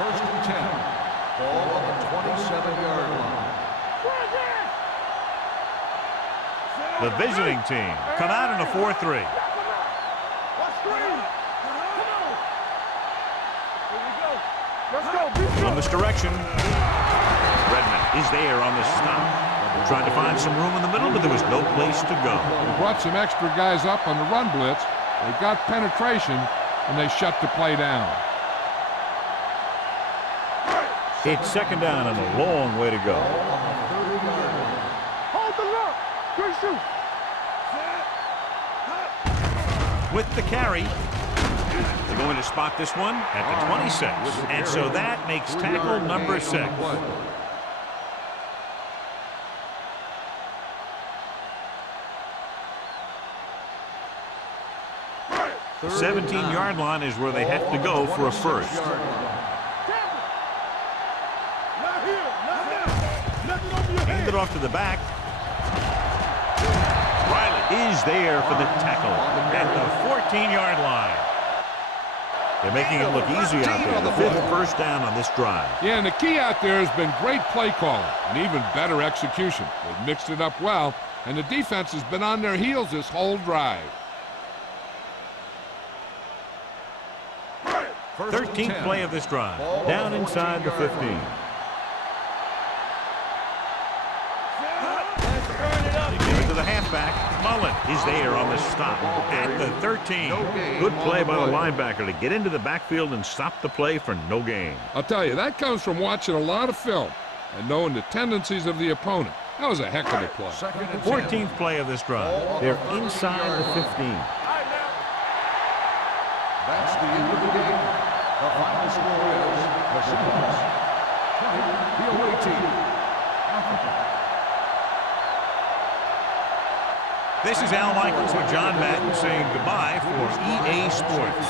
First and 10. Ball on the 27-yard line. The visiting team come out in a 4-3. From this direction, Redmond is there on the stop. Trying to find some room in the middle, but there was no place to go. They brought some extra guys up on the run blitz. They got penetration, and they shut the play down. It's second down and a long way to go. Hold the look. Good shoot. With the carry, they're going to spot this one at the 26. And so that makes tackle number 6. 17-yard line is where they have to go for a first. Hand it off to the back. Riley is there for the tackle at the 14-yard line. They're making it look easy out there. The 5th first down on this drive. Yeah, and the key out there has been great play calling and even better execution. They've mixed it up well, and the defense has been on their heels this whole drive. 13th play of this drive. Down inside the 15. They give it to the halfback. Mullen is there on the stop at the 13. Good play by the linebacker to get into the backfield and stop the play for no gain. I'll tell you, that comes from watching a lot of film and knowing the tendencies of the opponent. That was a heck of a play. 14th play of this drive. They're inside the 15. That's the end of the game. The final score is the Seahawks 20, the away team. This is Al Michaels with John Madden saying goodbye for EA Sports.